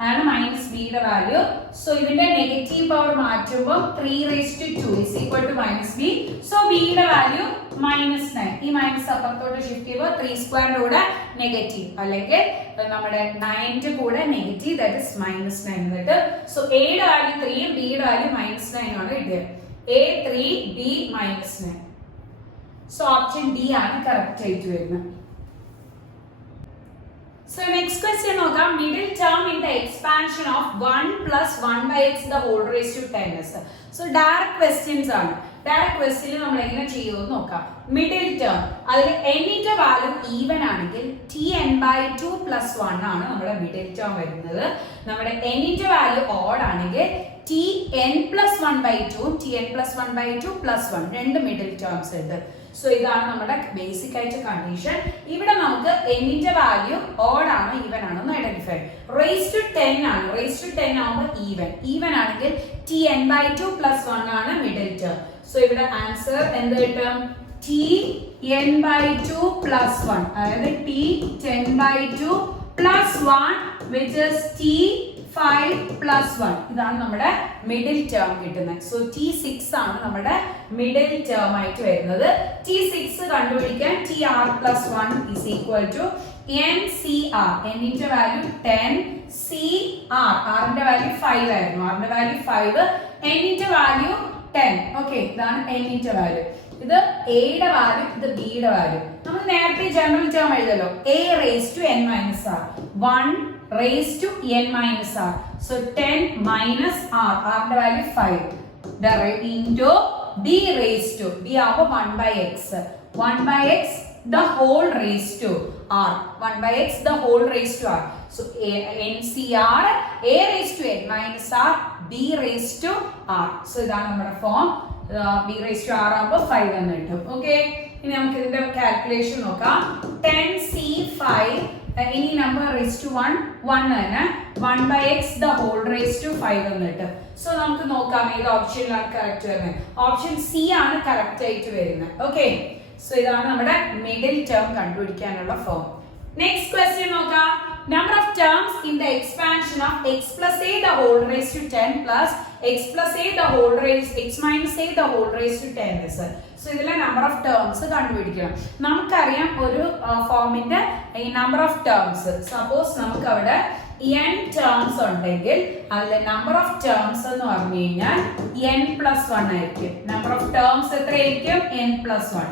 ആണ് മൈനസ് b യുടെ value. So ഇതിന്റെ negative power മാറ്റുമ്പോൾ 3 raised to 2 is equal to minus b. So b യുടെ value -9. ഈ minus അപ്പുറത്തോട്ട് shift ചെയ്യുമ്പോൾ 3 സ്ക്വയറിന്റെ കൂടെ നെഗറ്റീവ്, അല്ലെങ്കിൽ നമ്മുടെ 9ന്റെ കൂടെ നെഗറ്റീവ്, ദാറ്റ് ഇസ് -9 എന്നിട്ട്. സോ a യുടെ വാല്യൂ 3 ഉം b യുടെ വാല്യൂ -9 ആണ് കിട്ടിയത്. a 3 b -9. So option D ആണ് കറക്റ്റ് ആയിട്ട് വരുന്നത്. So next question നോക്കാം. Middle term in the expansion of 1 plus 1/x the whole raised to 10s. So direct questions ആണ്. ഡയറക്റ്റ് ക്വസ്റ്റ്യൻ നമ്മൾ എങ്ങനെ ചെയ്യുമെന്ന് നോക്കാം. മിഡിൽ ടേം, അതിൽ എന്നിന്റെ വാല്യൂ ഈവൻ ആണെങ്കിൽ tn/2 + 1 ആണ് നമ്മുടെ മിഡിൽ ടേം വരുന്നത്. നമ്മുടെ എന്നിന്റെ വാല്യൂ ഓഡ് ആണെങ്കിൽ tn+1/2 tn+1/2 + 1 രണ്ട് മിഡിൽ ടേംസ് ഉണ്ട്. സോ ഇതാണ് നമ്മുടെ ബേസിക് ആയിട്ട് കണ്ടീഷൻ. ഇവിടെ നമുക്ക് എന്നിന്റെ വാല്യൂ ഓഡ് ആണോ ഈവൻ ആണോ എന്ന് ഐഡന്റിഫൈ. റേസ് ടു 10 ആണ്. റേസ് ടു 10 ആവുമ്പോൾ ഈവൻ ആണെങ്കിൽ tn/2 + 1 ആണ് മിഡിൽ ടേം. സോ ഇവിടെ ആൻസർ എന്ത് കിട്ടും? tn/2 + 1, അതായത് t10/2 + 1 which is t5 + 1. ഇതാണ് നമ്മുടെ മിഡിൽ ടേം കിട്ടുന്നത്. സോ t6 ആണ് നമ്മുടെ മിഡിൽ ടേം ആയിട്ട് വരുന്നത്. t6 കണ്ടുപിടിക്കാൻ tr + 1 is equal to ncr. എന്നിന്റെ വാല്യൂ 10, cr, r ന്റെ വാല്യൂ 5 ആയിരുന്നു. r ന്റെ വാല്യൂ 5, എന്നിന്റെ വാല്യൂ 10. ഓക്കെ, ഇതാണ് എന്നിന്റെ വാല്യൂ. ഇത് a യുടെ വാല്യൂ, ഇത് b യുടെ വാല്യൂ. നമ്മൾ നേരത്തെ ജനറൽ ടേം എഴുതല്ലോ, a raised to n minus r, 1 raised to n minus r. So 10 minus r, r ന്റെ value 5, into b raised to, b ആവുമ്പോൾ 1/x, 1/x the whole raised to r, 1/x the whole raised to r. So ncr, a raised to n minus r, b raised to r. So ഇതാണ് നമ്മുടെ form. b raised to r ആവുമ്പോൾ 5 എന്ന് കിട്ടും. Okay, ഇനി നമുക്ക് ഇതിന്റെ calculation നോക്കാം. 10c5, ഇനി നമ്പർ raised to 1 തന്നെ, 1/x the whole raised to 5 എന്ന് കിട്ടും. സോ നമുക്ക് നോക്കാം ഏത് ഓപ്ഷനിലാണ് കറക്റ്റ് വരുന്നത്. ഓപ്ഷൻ സി ആണ് കറക്റ്റ് ആയിട്ട് വരുന്നത്. ഓക്കെ, സോ ഇതാണ് നമ്മുടെ മിഡിൽ ടേം കണ്ടുപിടിക്കാനുള്ള ഫോം. നെക്സ്റ്റ് ക്വസ്റ്റ്യൻ നോക്കാം. Number of terms in the expansion of x plus a the whole raised to 10 plus x plus a the whole raised x minus a the whole raised to 10 is. So ഇതിലെ number of terms കണ്ടുപിടിക്കണം. നമുക്കറിയാം ഒരു ഫോമിന്റെ ഈ number of terms, suppose നമുക്ക് അവിടെ n terms ഉണ്ടെങ്കിൽ അതിലെ നമ്പർ ഓഫ് ടേംസ് എന്ന് പറഞ്ഞു കഴിഞ്ഞാൽ n+1 ആയിരിക്കും. നമ്പർ ഓഫ് ടേംസ് എത്രയായിരിക്കും? n+1.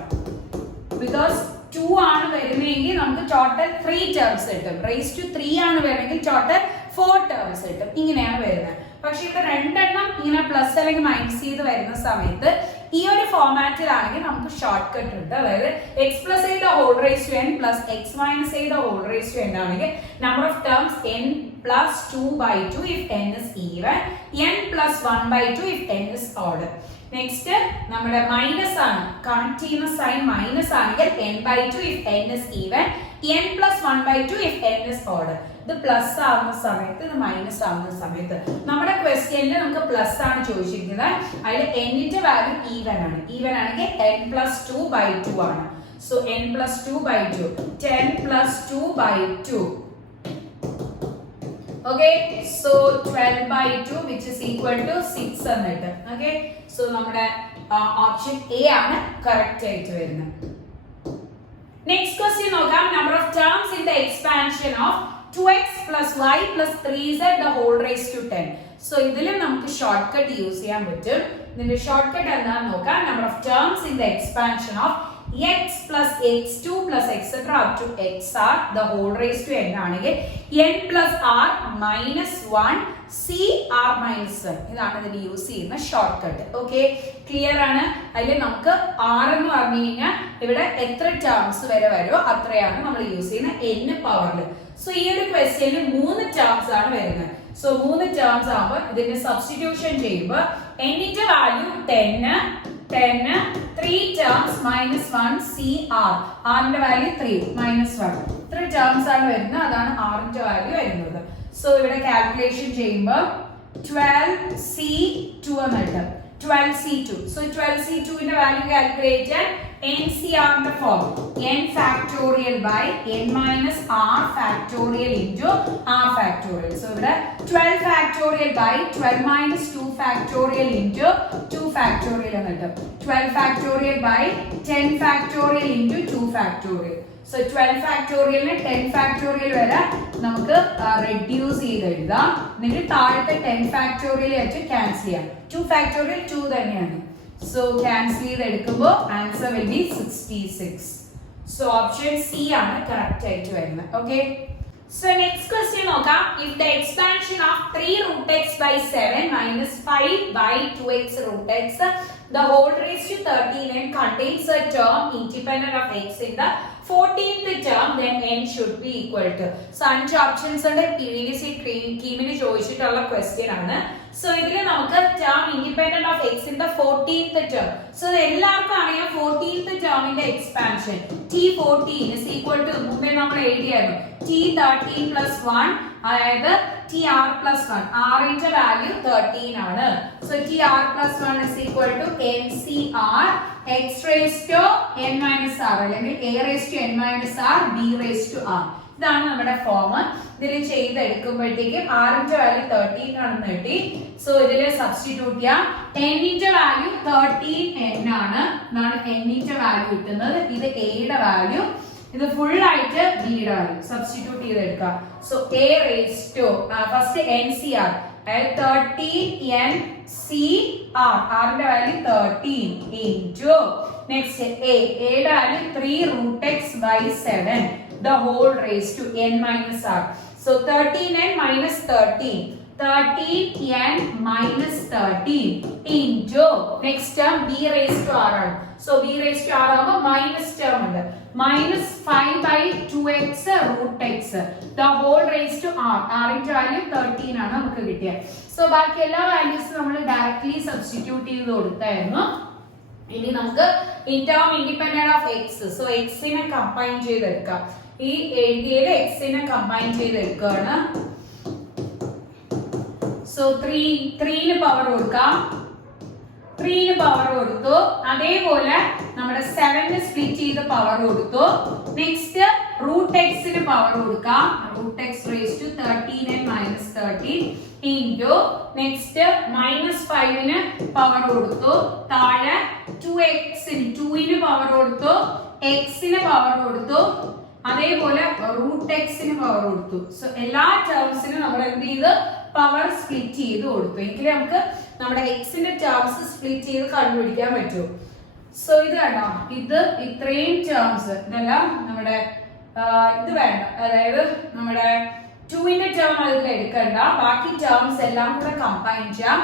ബിക്കോസ് 2 ആണ് വരുന്നതെങ്കിൽ നമുക്ക് ടോട്ടൽ 3 ടേംസ് കിട്ടും. റേസ് ടു 3 ആണ് വരുന്നെങ്കിൽ ടോട്ടൽ 4 ടേംസ് കിട്ടും. ഇങ്ങനെയാണ് വരുന്നത്. പക്ഷെ ഇവിടെ രണ്ടെണ്ണം ഇങ്ങനെ പ്ലസ് അല്ലെങ്കിൽ മൈനസ് ചെയ്ത് വരുന്ന സമയത്ത് ഈ ഒരു ഫോർമാറ്റിലാണെങ്കിൽ നമുക്ക് ഷോർട്ട് കട്ട് ഉണ്ട്. അതായത് x plus a the whole raised to n plus x minus a the whole raised to n ആണെങ്കിൽ number of terms n+2/2 if n is even, n+1/2 if n is odd. Next നമ്മുടെ minus ആണ്, connect ചെയ്യുന്ന sign minus ആണെങ്കിൽ n/2 if n is even, n+1/2 if n is odd. ഇത് plus ആവുന്ന സമയത്ത്, ഇത് minus ആവുന്ന സമയത്ത്. നമ്മുടെ ക്വസ്റ്റ്യനിൽ നമുക്ക് പ്ലസ് ആണ് ചോദിച്ചിരിക്കുന്നത്. അതിൽ എന്നിന്റെ വാല്യൂ ഈവൻ ആണ്. ഈവൻ ആണെങ്കിൽ n+2/2 ആണ്. So n+2/2, 10+2/2. Okay, so 12/2 which is equal to 6 എന്നിട്ട്. Okay, so നമ്മുടെ ഓപ്ഷൻ എ ആണ് കറക്റ്റ് ആയിട്ട് വരുന്നത്. നെക്സ്റ്റ് ക്വസ്റ്റ്യൻ നോക്കാം. Number of terms in the expansion of 2x plus y plus 3z the whole raised to 10. So ഇതിലും നമുക്ക് short cut use ചെയ്യാൻ പറ്റും. ഇതിന്റെ ഷോർട്ട് കട്ട് എന്താണെന്ന് നോക്കാം. Number of terms in the expansion of x plus x2 plus etc up to xr the whole raised to n ആണെങ്കിൽ n plus r minus 1 cr minus 1 ഇതാണ് ഇതിൽ use ചെയ്യുന്ന short cut. Okay, clear ആണ്. അതിൽ നമുക്ക് r എന്ന് പറഞ്ഞു കഴിഞ്ഞാൽ ഇവിടെ എത്ര ടേംസ് വരെ വരുമോ അത്രയാണ് നമ്മൾ യൂസ് ചെയ്യുന്ന n പവറിൽ. സോ ഈ ഒരു ക്വസ്റ്റ്യനിൽ 3 ടേംസ് ആണ് വരുന്നത്. സോ 3 ടേംസ് ആകുമ്പോൾ ഇതിന്റെ സബ്സ്റ്റിറ്റ്യൂഷൻ ചെയ്യുമ്പോൾ n ന്റെ value 10, 10, 3 terms minus 1 CR. R ന്റെ വാല്യൂ 3 minus 1. 3 terms ആണ് വരുന്നത്, അതാണ് R ന്റെ വാല്യൂ വരുന്നത്. സോ ഇവിടെ കാൽക്കുലേഷൻ ചെയ്യുമ്പോൾ 12C2 എന്ന് കിട്ടും. 12C2. So 12C2 ന്റെ വാല്യൂ കാൽക്കുലേറ്റ് ചെയ്യാൻ NCR ന്റെ form n factorial by n minus r factorial into r factorial. So ഇവിടെ 12 factorial by 12 minus 2 factorial into 2 factorial എന്ന് കിട്ടും. 12 factorial by 10 factorial into 2 factorial. So 12 factorial നെ 10 factorial വരെ നമുക്ക് reduce ചെയ്ത് എഴുതാം. എന്നിട്ട് താഴത്തെ 10 factorial വെച്ച് ക്യാൻസൽ ചെയ്യാം. 2 factorial 2 തന്നെയാണ്. So cancel ചെയ്തെടുക്കുമ്പോൾ answer will be 66. So option C ആണ് correct ആയിട്ട് വരുന്നത്. Okay. So next question നോക്കാം. If the expansion of 3 root x by 7 minus 5 by 2x root x the whole raised to 13 and contains a term independent of x in the 14th term, then n should be equal to. So 5 options ഉണ്ട്. previous കീമിന് ചോദിച്ചിട്ടുള്ള question ആണ്. So ഇതിൽ നമുക്ക് term independent of x in the 14th term. So എല്ലാവർക്കും അറിയാം 14th ടേമിന്റെ expansion t14 is equal to മുമ്പേ നമ്മൾ എഴുതിയായിരുന്നു t13 plus 1 അതായത് tr plus 1. r ന്റെ വാല്യൂ 13 ആണ്. So tr plus 1 is equal to ncr x raised to n minus r അല്ലെങ്കിൽ a raised to n minus r b raised to r. ഇതാണ് നമ്മുടെ form. ഇതിൽ ചെയ്തെടുക്കുമ്പോഴത്തേക്കും r ന്റെ value 13 ആണെന്ന് കിട്ടി. സോ ഇതിൽ സബ്സ്റ്റിറ്റ്യൂട്ട് ചെയ്യാം. n ന്റെ വാല്യൂ 13n ആണ്. ഇതാണ് n ന്റെ വാല്യൂ കിട്ടുന്നത്. ഇത് a യുടെ വാല്യൂ, ഇത് ഫുൾ ആയിട്ട് b യുടെ വാല്യൂ സബ്സ്റ്റിറ്റ്യൂട്ട് ചെയ്തെടുക്കുക. So a raised to first ncr 13ncr, r ന്റെ വാല്യൂ 13 into നെക്സ്റ്റ് a യുടെ value 3 root x by 7 the whole raised to n minus r. So 13n minus 13, 13n minus 13 into next term b raised to r. So b raised to r ആകുമ്പോൾ minus term ഉണ്ട്. minus 5 by 2x root x the whole raised to r. r ന്റെ value 13 ആണ് നമുക്ക് കിട്ടിയത്. So ബാക്കി എല്ലാ വാല്യൂസും നമ്മൾ directly substitute ചെയ്ത് കൊടുത്തായിരുന്നു. ഇനി നമുക്ക് term independent of x. So x നെ കമ്പൈൻ ചെയ്തെടുക്കാം. ഈ എഴുതിയതിൽ x നെ കമ്പൈൻ ചെയ്തെടുക്കുകയാണ്. സോ 3 ന് പവർ കൊടുക്കാം. 3 ന് പവർ കൊടുത്തു. അതേപോലെ നമ്മുടെ 7 ന് സ്പ്ലിറ്റ് ചെയ്ത് പവർ കൊടുത്തു. നെക്സ്റ്റ് റൂട്ട് x ന് പവർ കൊടുക്കാം. Root x raised to 13n minus 13 into next -5 ന് പവർ കൊടുത്തു. താഴെ 2x ന് 2 ന് പവർ കൊടുത്തു. x ന് പവർ കൊടുത്തു. അതേപോലെ റൂട്ട് x ന് പവർ കൊടുത്തു. സോ എല്ലാ ടേംസിനും നമ്മൾ എന്ത് ചെയ്ത് പവർ സ്പ്ലിറ്റ് ചെയ്ത് കൊടുത്തു. എങ്കിലും നമുക്ക് നമ്മുടെ x ന്റെ ടേംസ് സ്പ്ലിറ്റ് ചെയ്ത് കണ്ടുപിടിക്കാൻ പറ്റും. സോ ഇത് കണ്ടോ, ഇത് ഇത്രയും ടേംസ് ഇതെല്ലാം നമ്മുടെ ഇത് വേണ്ട, അതായത് നമ്മുടെ 2 ന്റെ ടേം അതിൽ എടുക്കണ്ട, ബാക്കി ടേംസ് എല്ലാം കൂടെ കമ്പൈൻ ചെയ്യാം.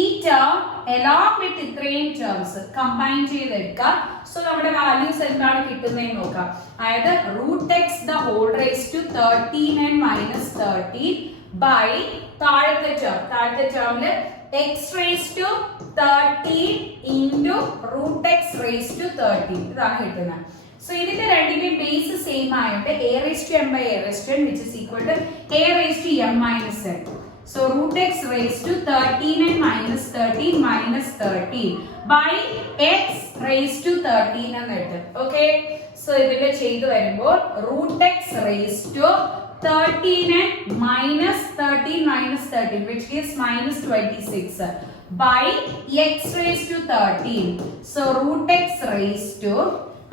ഈ ടേം along with ഇത്രയും ടേംസ് കമ്പൈൻ ചെയ്തെടുക്കാം. സോ നമ്മുടെ വാല്യൂസ് എന്താണ് കിട്ടുന്നതെന്ന് നോക്കാം. അതായത് root x the whole raised to 13n minus 13 by താഴത്തെ ടേമില് x raised to 13 into root x raised to 13 ഇതാണ് കിട്ടുന്നത്. സോ ഇതിന്റെ രണ്ടിന്റെയും ബേസ് സെയിം ആയിട്ട് a raised to m by a raised to n which is equal to a raised to m minus n. So root x raised to 13n minus 13 minus 13 by x raised to 13 എന്ന് കിട്ടും. Okay, so ഇതിന്റെ ചെയ്തു വരുമ്പോൾ root x raised to 13n minus 13 minus 13 which gives minus 26 by x raised to 13. So root x raised to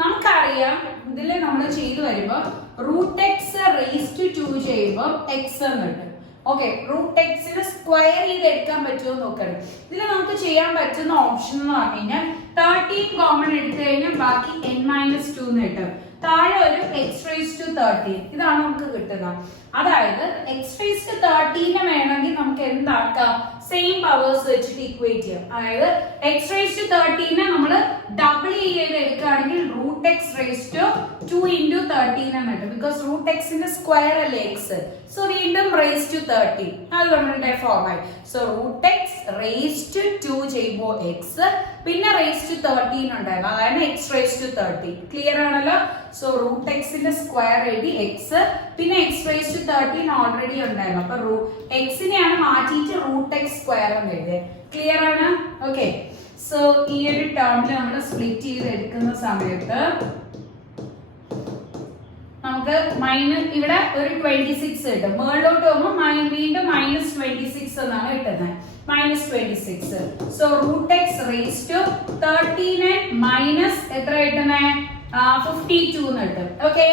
നമുക്കറിയാം ഇതിൽ നമ്മൾ ചെയ്തു വരുമ്പോൾ root x raised to 2 ചെയ്യുമ്പോൾ x എന്ന് കിട്ടും. ഓക്കെ, റൂട്ട് എക്സിന് സ്ക്വയർ ചെയ്ത് എടുക്കാൻ പറ്റുമോ നോക്കണം. ഇതിൽ നമുക്ക് ചെയ്യാൻ പറ്റുന്ന ഓപ്ഷൻ എന്ന് പറഞ്ഞു കഴിഞ്ഞാൽ 13 കോമൺ എടുത്തു കഴിഞ്ഞാൽ ബാക്കി n-2 എന്ന് കിട്ടും. താഴെ ഒരു x raised to 13 ഇതാണ് നമുക്ക് കിട്ടുന്നത്. അതായത് x raised to 13 വേണമെങ്കിൽ നമുക്ക് എന്താക്കാം, സെയിം പവേഴ്സ് വെച്ചിട്ട് ഇക്വേറ്റ് ചെയ്യാം. അതായത് എക്സ് റേസ് ടു 13 നമ്മൾ ഡബിൾ ചെയ്ത് എടുക്കുകയാണെങ്കിൽ root x raise to 2 into 13 എന്ന് കിട്ടും. ബിക്കോസ് റൂട്ട് എക്സിന്റെ സ്ക്വയർ അല്ലേ എക്സ്. സോ വീണ്ടും റേസ് ടു 13 അത് നമ്മളുടെ ഫോമായി. So root x raise to 2 ചെയ്യുമ്പോൾ എക്സ്, പിന്നെ റേസ് ടു 13 ഉണ്ടായിരുന്നു, അതായത് എക്സ് റേസ് ടു 30. ക്ലിയർ ആണല്ലോ. സോ റൂട്ട് എക്സിന്റെ സ്ക്വയർ എഴുതി എക്സ്, പിന്നെ എക്സ് റേസ് ടു 13 ഓൾറെഡി ഉണ്ടായിരുന്നു. അപ്പൊ എക്സിനെയാണ് മാറ്റിയിട്ട് റൂട്ട് എക്സ് സ്ക്വയർ എന്ന് എഴുതിയത്. ക്ലിയർ ആണ്. ഓക്കെ. സോ ഈ ഒരു ടേമിൽ നമ്മൾ സ്പ്ലിറ്റ് ചെയ്ത് എടുക്കുന്ന സമയത്ത് നമുക്ക് മൈനസ് ഇവിടെ ഒരു 26 കിട്ടും. മേളിലോട്ട് പോകുമ്പോൾ വീണ്ടും -26 എന്നാണ് കിട്ടുന്നത്. -26. So root x raise to 13 minus എത്ര കിട്ടുന്നത്? 52 എന്ന് കിട്ടും. Okay.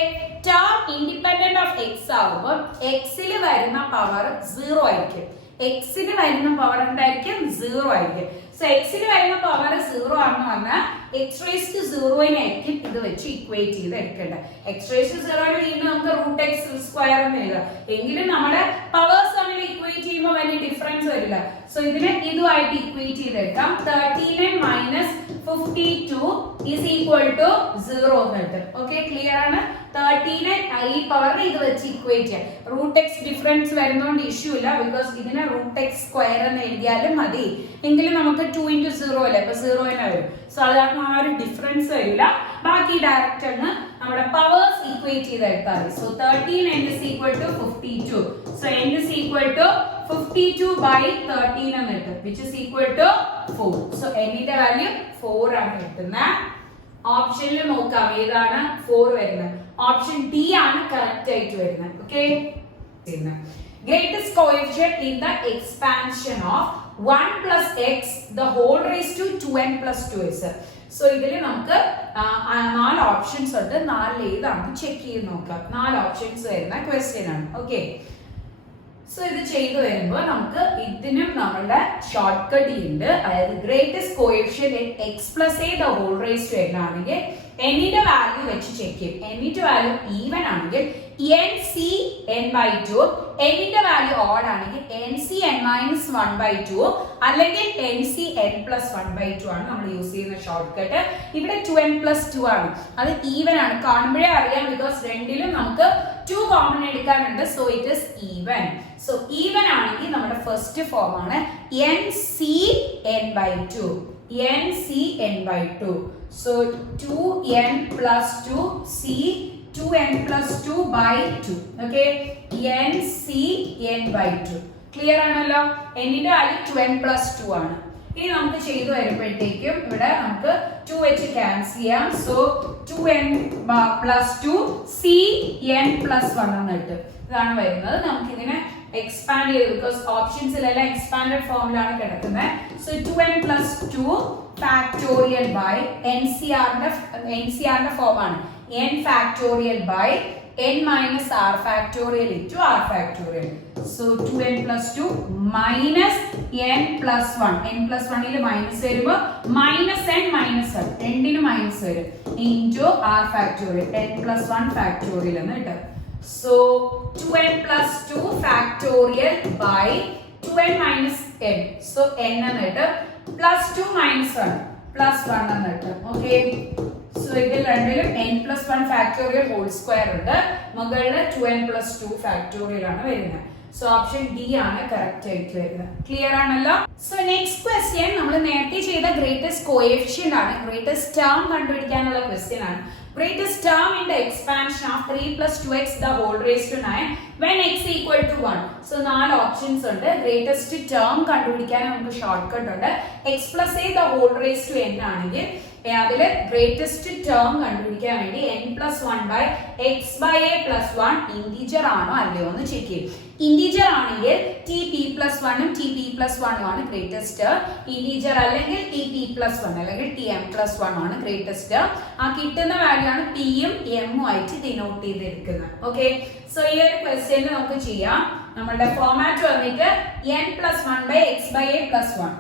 Term independent of x ആവുമ്പോൾ എക്സിൽ വരുന്ന പവർ 0 ആയിരിക്കും. എക്സിന് വരുന്ന പവർ എന്തായിരിക്കും? 0 ആയിരിക്കും. സോ എക്സിന് വരുന്ന പവർ 0 ആണെന്ന് പറഞ്ഞാൽ എക്സ് റേസ് ടു 0-നായിരിക്കും ഇത് വെച്ച് ഇക്വേറ്റ് ചെയ്ത് എടുക്കേണ്ടത്. എക്സ് റേസ് ടു 0 വീണ്ടും നമുക്ക് റൂട്ട് എക്സ് സ്ക്വയർ എന്ന് എഴുതാം. എങ്കിലും നമ്മുടെ പവേഴ്സ് തമ്മിൽ ഇക്വേറ്റ് ചെയ്യുമ്പോൾ വലിയ ഡിഫറൻസ് വരില്ല. സോ ഇതിനെ ഇതുമായിട്ട് ഇക്വേറ്റ് ചെയ്തെടുക്കാം. 13 മൈനസ് 52 ഈസ് ഈക്വൽ ടു 0 എന്ന് കിട്ടും. ഓക്കെ. ക്ലിയർ ആണ്. 13 ഈ പവറിനെ ഇത് വെച്ച് ഇക്വേറ്റ് ചെയ്യാം. റൂട്ട് എക്സ് ഡിഫറൻസ് വരുന്നതുകൊണ്ട് ഇഷ്യൂ ഇല്ല. ബിക്കോസ് ഇതിനെ റൂട്ട് എക്സ് സ്ക്വയർ എന്ന് എഴുതിയാലും മതി. എങ്കിലും നമുക്ക് 2 into 0 അല്ലേ, അപ്പൊ 0 തന്നെ വരും. സോ അത് കാരണം ആ ഒരു ഡിഫറൻസ് വരില്ല. ബാക്കി ഡയറക്റ്റ് ആണ് നമ്മുടെ പവേഴ്സ് ഇക്വേറ്റ് ചെയ്തെടുത്താൽ മതി. So 13 n is equal to 52. So n is equal to 52 by 13 എന്ന് കിട്ടും, which is equal to 4. So n ന്റെ വാല്യൂ 4 ആണ് കിട്ടുന്നത്. ഓപ്ഷനിൽ നോക്കാം ഏതാണ് 4 വരുന്നത്. ഓപ്ഷൻ ഡി ആണ് കറക്റ്റ് ആയിട്ട് വരുന്നത്. Okay. Greatest coefficient in the expansion of 1 plus x the whole raised to 2n plus 2x. So ഇതിൽ നമുക്ക് 4 ഓപ്ഷൻസ് ഉണ്ട്. 4 ഏതാണെന്ന് ചെക്ക് ചെയ്ത് നോക്കാം. 4 ഓപ്ഷൻസ് വരുന്ന ക്വസ്റ്റ്യൻ ആണ്. ഓക്കെ. സോ ഇത് ചെയ്തു വരുമ്പോൾ നമുക്ക് ഇതിനും നമ്മളുടെ ഷോർട്ട് കട്ട് ഉണ്ട്. അതായത് greatest coefficient x plus a the whole raise to n ആണെങ്കിൽ n ന്റെ വാല്യൂ വെച്ച് ചെക്ക് ചെയ്യും. n ന്റെ വാല്യൂ ഈവൻ ആണെങ്കിൽ n(c(n/2), n ന്റെ വാല്യൂ ഓഡ് ആണെങ്കിൽ n(c(n-1/2) അല്ലെങ്കിൽ n(c(n+1/2) ആണ് നമ്മൾ യൂസ് ചെയ്യുന്ന ഷോർട്ട് കട്ട്. ഇവിടെ 2n+2 ആണ്. അത് ഈവൻ ആണ്. കാണുമ്പോഴേ അറിയാം, ബിക്കോസ് രണ്ടിലും നമുക്ക് 2 കോമൺ എടുക്കാനുണ്ട്. So it is even. So even ആണെങ്കിൽ നമ്മുടെ ഫസ്റ്റ് ഫോം ആണ് n(c(n/2). n(c(n/2). So 2n+2 c 2n+2/2. Okay. n(c(n/2). Clear ആണല്ലോ. n ന്റെ വാല്യൂ 2n+2 ആണ്. ഇനി നമുക്ക് ചെയ്തു വരുമ്പോഴത്തേക്കും ഇവിടെ നമുക്ക് 2 വെച്ച് ക്യാൻസൽ ചെയ്യാം. സോ 2n+2 cn+1 എന്ന് കിട്ടും. ഇതാണ് വരുന്നത്. നമുക്ക് ഇതിനെ എക്സ്പാൻഡ് ചെയ്ത്, ബിക്കോസ് ഓപ്ഷൻസിലെല്ലാം എക്സ്പാൻഡഡ് ഫോമിലാണ് കിടക്കുന്നത്. സോ 2n+2 ഫാക്ടോറിയൽ ബൈ NCRന്റെ ഫോം ആണ് n factorial by n minus r factorial into r factorial. So 2n+2 minus n+1. n+1 ൽ മൈനസ് വരുമ്പോൾ -n -1 രണ്ടിന് മൈനസ് വരും into r factorial. n+1 factorial എന്ന് കിട്ടും. So 2n+2 factorial by 2n minus n. So n എന്ന് കിട്ടും. +2 minus 1 +1 എന്ന് കിട്ടും. Okay. So ഇതിൽ രണ്ടിലും n+1 factorial whole square ഉണ്ട്. മുകളിൽ 2n+2 factorial ആണ് വരുന്നത്. സോ ഓപ്ഷൻ ഡി ആണ് കറക്റ്റ് ആയിട്ട് വരുന്നത്. ക്ലിയർ ആണല്ലോ. സോ നെക്സ്റ്റ് ക്വസ്റ്റ്യൻ നമ്മൾ നേരത്തെ ചെയ്ത ഗ്രേറ്റസ്റ്റ് കോഎഫിഷ്യന്റ് ആണ്. ഗ്രേറ്റസ്റ്റ് ടേം കണ്ടുപിടിക്കാനുള്ള ക്വസ്റ്റ്യൻ ആണ്. Greatest term in the expansion of 3 plus 2x the whole raised to 9 when x equal to 1. So 4 options ഉണ്ട്. Greatest term കണ്ടുപിടിക്കാൻ നമുക്ക് ഷോർട്ട് കട്ട് ഉണ്ട്. x plus a the whole raised to n ആണെങ്കിൽ അതിൽ greatest term കണ്ടുപിടിക്കാൻ വേണ്ടി n+1/x/a+1 integer ആണോ അല്ലയോ എന്ന് ചെക്ക് ചെയ്യും. ഇന്റിജർ ആണെങ്കിൽ tp+1 ഉം tp+1 ആണ് ഗ്രേറ്റസ്റ്റ്. ഇന്റിജർ അല്ലെങ്കിൽ tp+1 അല്ലെങ്കിൽ tm+1 ആണ് ഗ്രേറ്റസ്റ്റ്. ആ കിട്ടുന്ന വാല്യൂ ആണ് പിയും എമ്മും ആയിട്ട് ഡിനോട്ട് ചെയ്തെടുക്കുന്നത്. ഓക്കെ, സോ ഈ ഒരു ക്വസ്റ്റ്യനിൽ നമുക്ക് ചെയ്യാം. നമ്മളുടെ ഫോർമാറ്റ് വന്നിട്ട് n+1/x/a+1.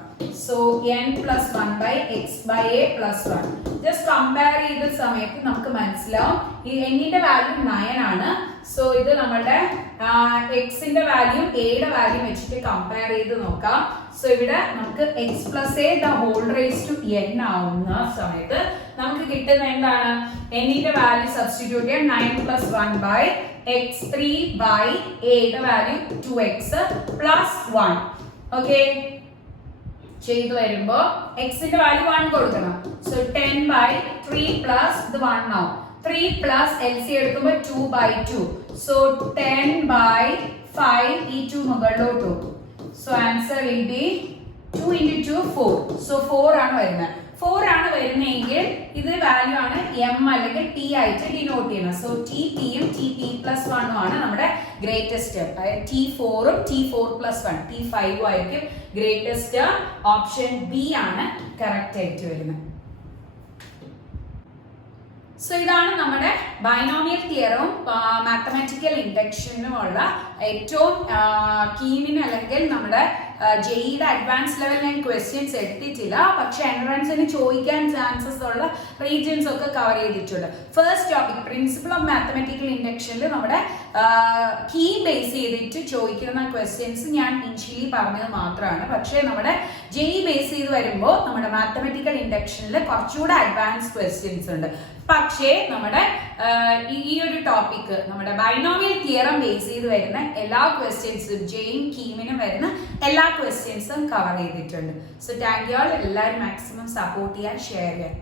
So n+1/x/a+1 just compare ചെയ്ത സമയത്ത് നമുക്ക് മനസ്സിലാവും ഈ എന്നിന്റെ വാല്യൂ 9 ആണ്. സോ ഇത് നമ്മുടെ എക്സിന്റെ വാല്യൂ എയുടെ വാല്യൂ വെച്ചിട്ട് കമ്പയർ ചെയ്ത് നോക്കാം. സോ ഇവിടെ നമുക്ക് x+a⁴n ആവുന്ന സമയത്ത് നമുക്ക് കിട്ടുന്ന എന്താണ്? എന്നിന്റെ വാല്യൂ സബ്സ്റ്റിറ്റ്യൂട്ട് ചെയ്യാൻ 9+1/x3/a വാല്യൂ 2x + 1. ഓക്കെ, ചെയ്തു വരുമ്പോ എക്സിന്റെ വാല്യൂ 1 കൊടുക്കണം. സോ 10/3 പ്ലസ് ഇത് 1 ആവും. 3 പ്ലസ് LC എടുക്കുമ്പോ 2/2. സോ 10/5 ഈ 2 മുകളിലോട്ട്. So answer will be 2 × 2 4. So 4 ആണ് വരുന്നത്. 4 ആണ് വരുന്നതെങ്കിൽ ഇത് വാല്യൂ ആണ് എം അല്ലെങ്കിൽ ടി ആയിട്ട് ഡിനോട്ട് ചെയ്യുന്നത്. സോ TPയും TP+1 ആണ് നമ്മുടെ ഗ്രേറ്റസ്റ്റ്. T4ഉം T4+1 T5 ആയിരിക്കും ഗ്രേറ്റസ്റ്റ്. ഓപ്ഷൻ ബി ആണ് കറക്റ്റ് ആയിട്ട് വരുന്നത്. സോ ഇതാണ് നമ്മുടെ ബൈനോമിയൽ തിയറവും മാത്തമാറ്റിക്കൽ ഇൻഡക്ഷനുമുള്ള ഏറ്റവും കീമിന് അല്ലെങ്കിൽ നമ്മുടെ ജെഇയുടെ അഡ്വാൻസ് ലെവൽ ഞാൻ ക്വസ്റ്റ്യൻസ് എടുത്തിട്ടില്ല, പക്ഷെ എൻട്രൻസിന് ചോദിക്കാൻ ചാൻസസ് ഉള്ള റീജിയൻസ് ഒക്കെ കവർ ചെയ്തിട്ടുണ്ട്. First topic principle of mathematical ഇൻഡക്ഷനിൽ നമ്മുടെ കീ ബേസ് ചെയ്തിട്ട് ചോദിക്കുന്ന ക്വസ്റ്റ്യൻസ് ഞാൻ ഇനിഷ്യലി പറഞ്ഞത് മാത്രമാണ്. പക്ഷേ നമ്മുടെ ജെഇ ബേസ് ചെയ്ത് വരുമ്പോൾ നമ്മുടെ മാത്തമാറ്റിക്കൽ ഇൻഡക്ഷനിൽ കുറച്ചുകൂടെ അഡ്വാൻസ് ക്വസ്റ്റ്യൻസ് ഉണ്ട്. പക്ഷേ നമ്മുടെ ഈ ഒരു ടോപ്പിക് നമ്മുടെ ബൈനോമിയൽ തിയറം ബേസ് ചെയ്ത് വരുന്ന എല്ലാ ക്വസ്റ്റ്യൻസും ജെയും കീമിനും വരുന്ന എല്ലാ ക്വസ്റ്റ്യൻസും കവർ ചെയ്തിട്ടുണ്ട്. So thank you all. എല്ലാവരും മാക്സിമം സപ്പോർട്ട് ചെയ്യാൻ, ഷെയർ ചെയ്യാൻ.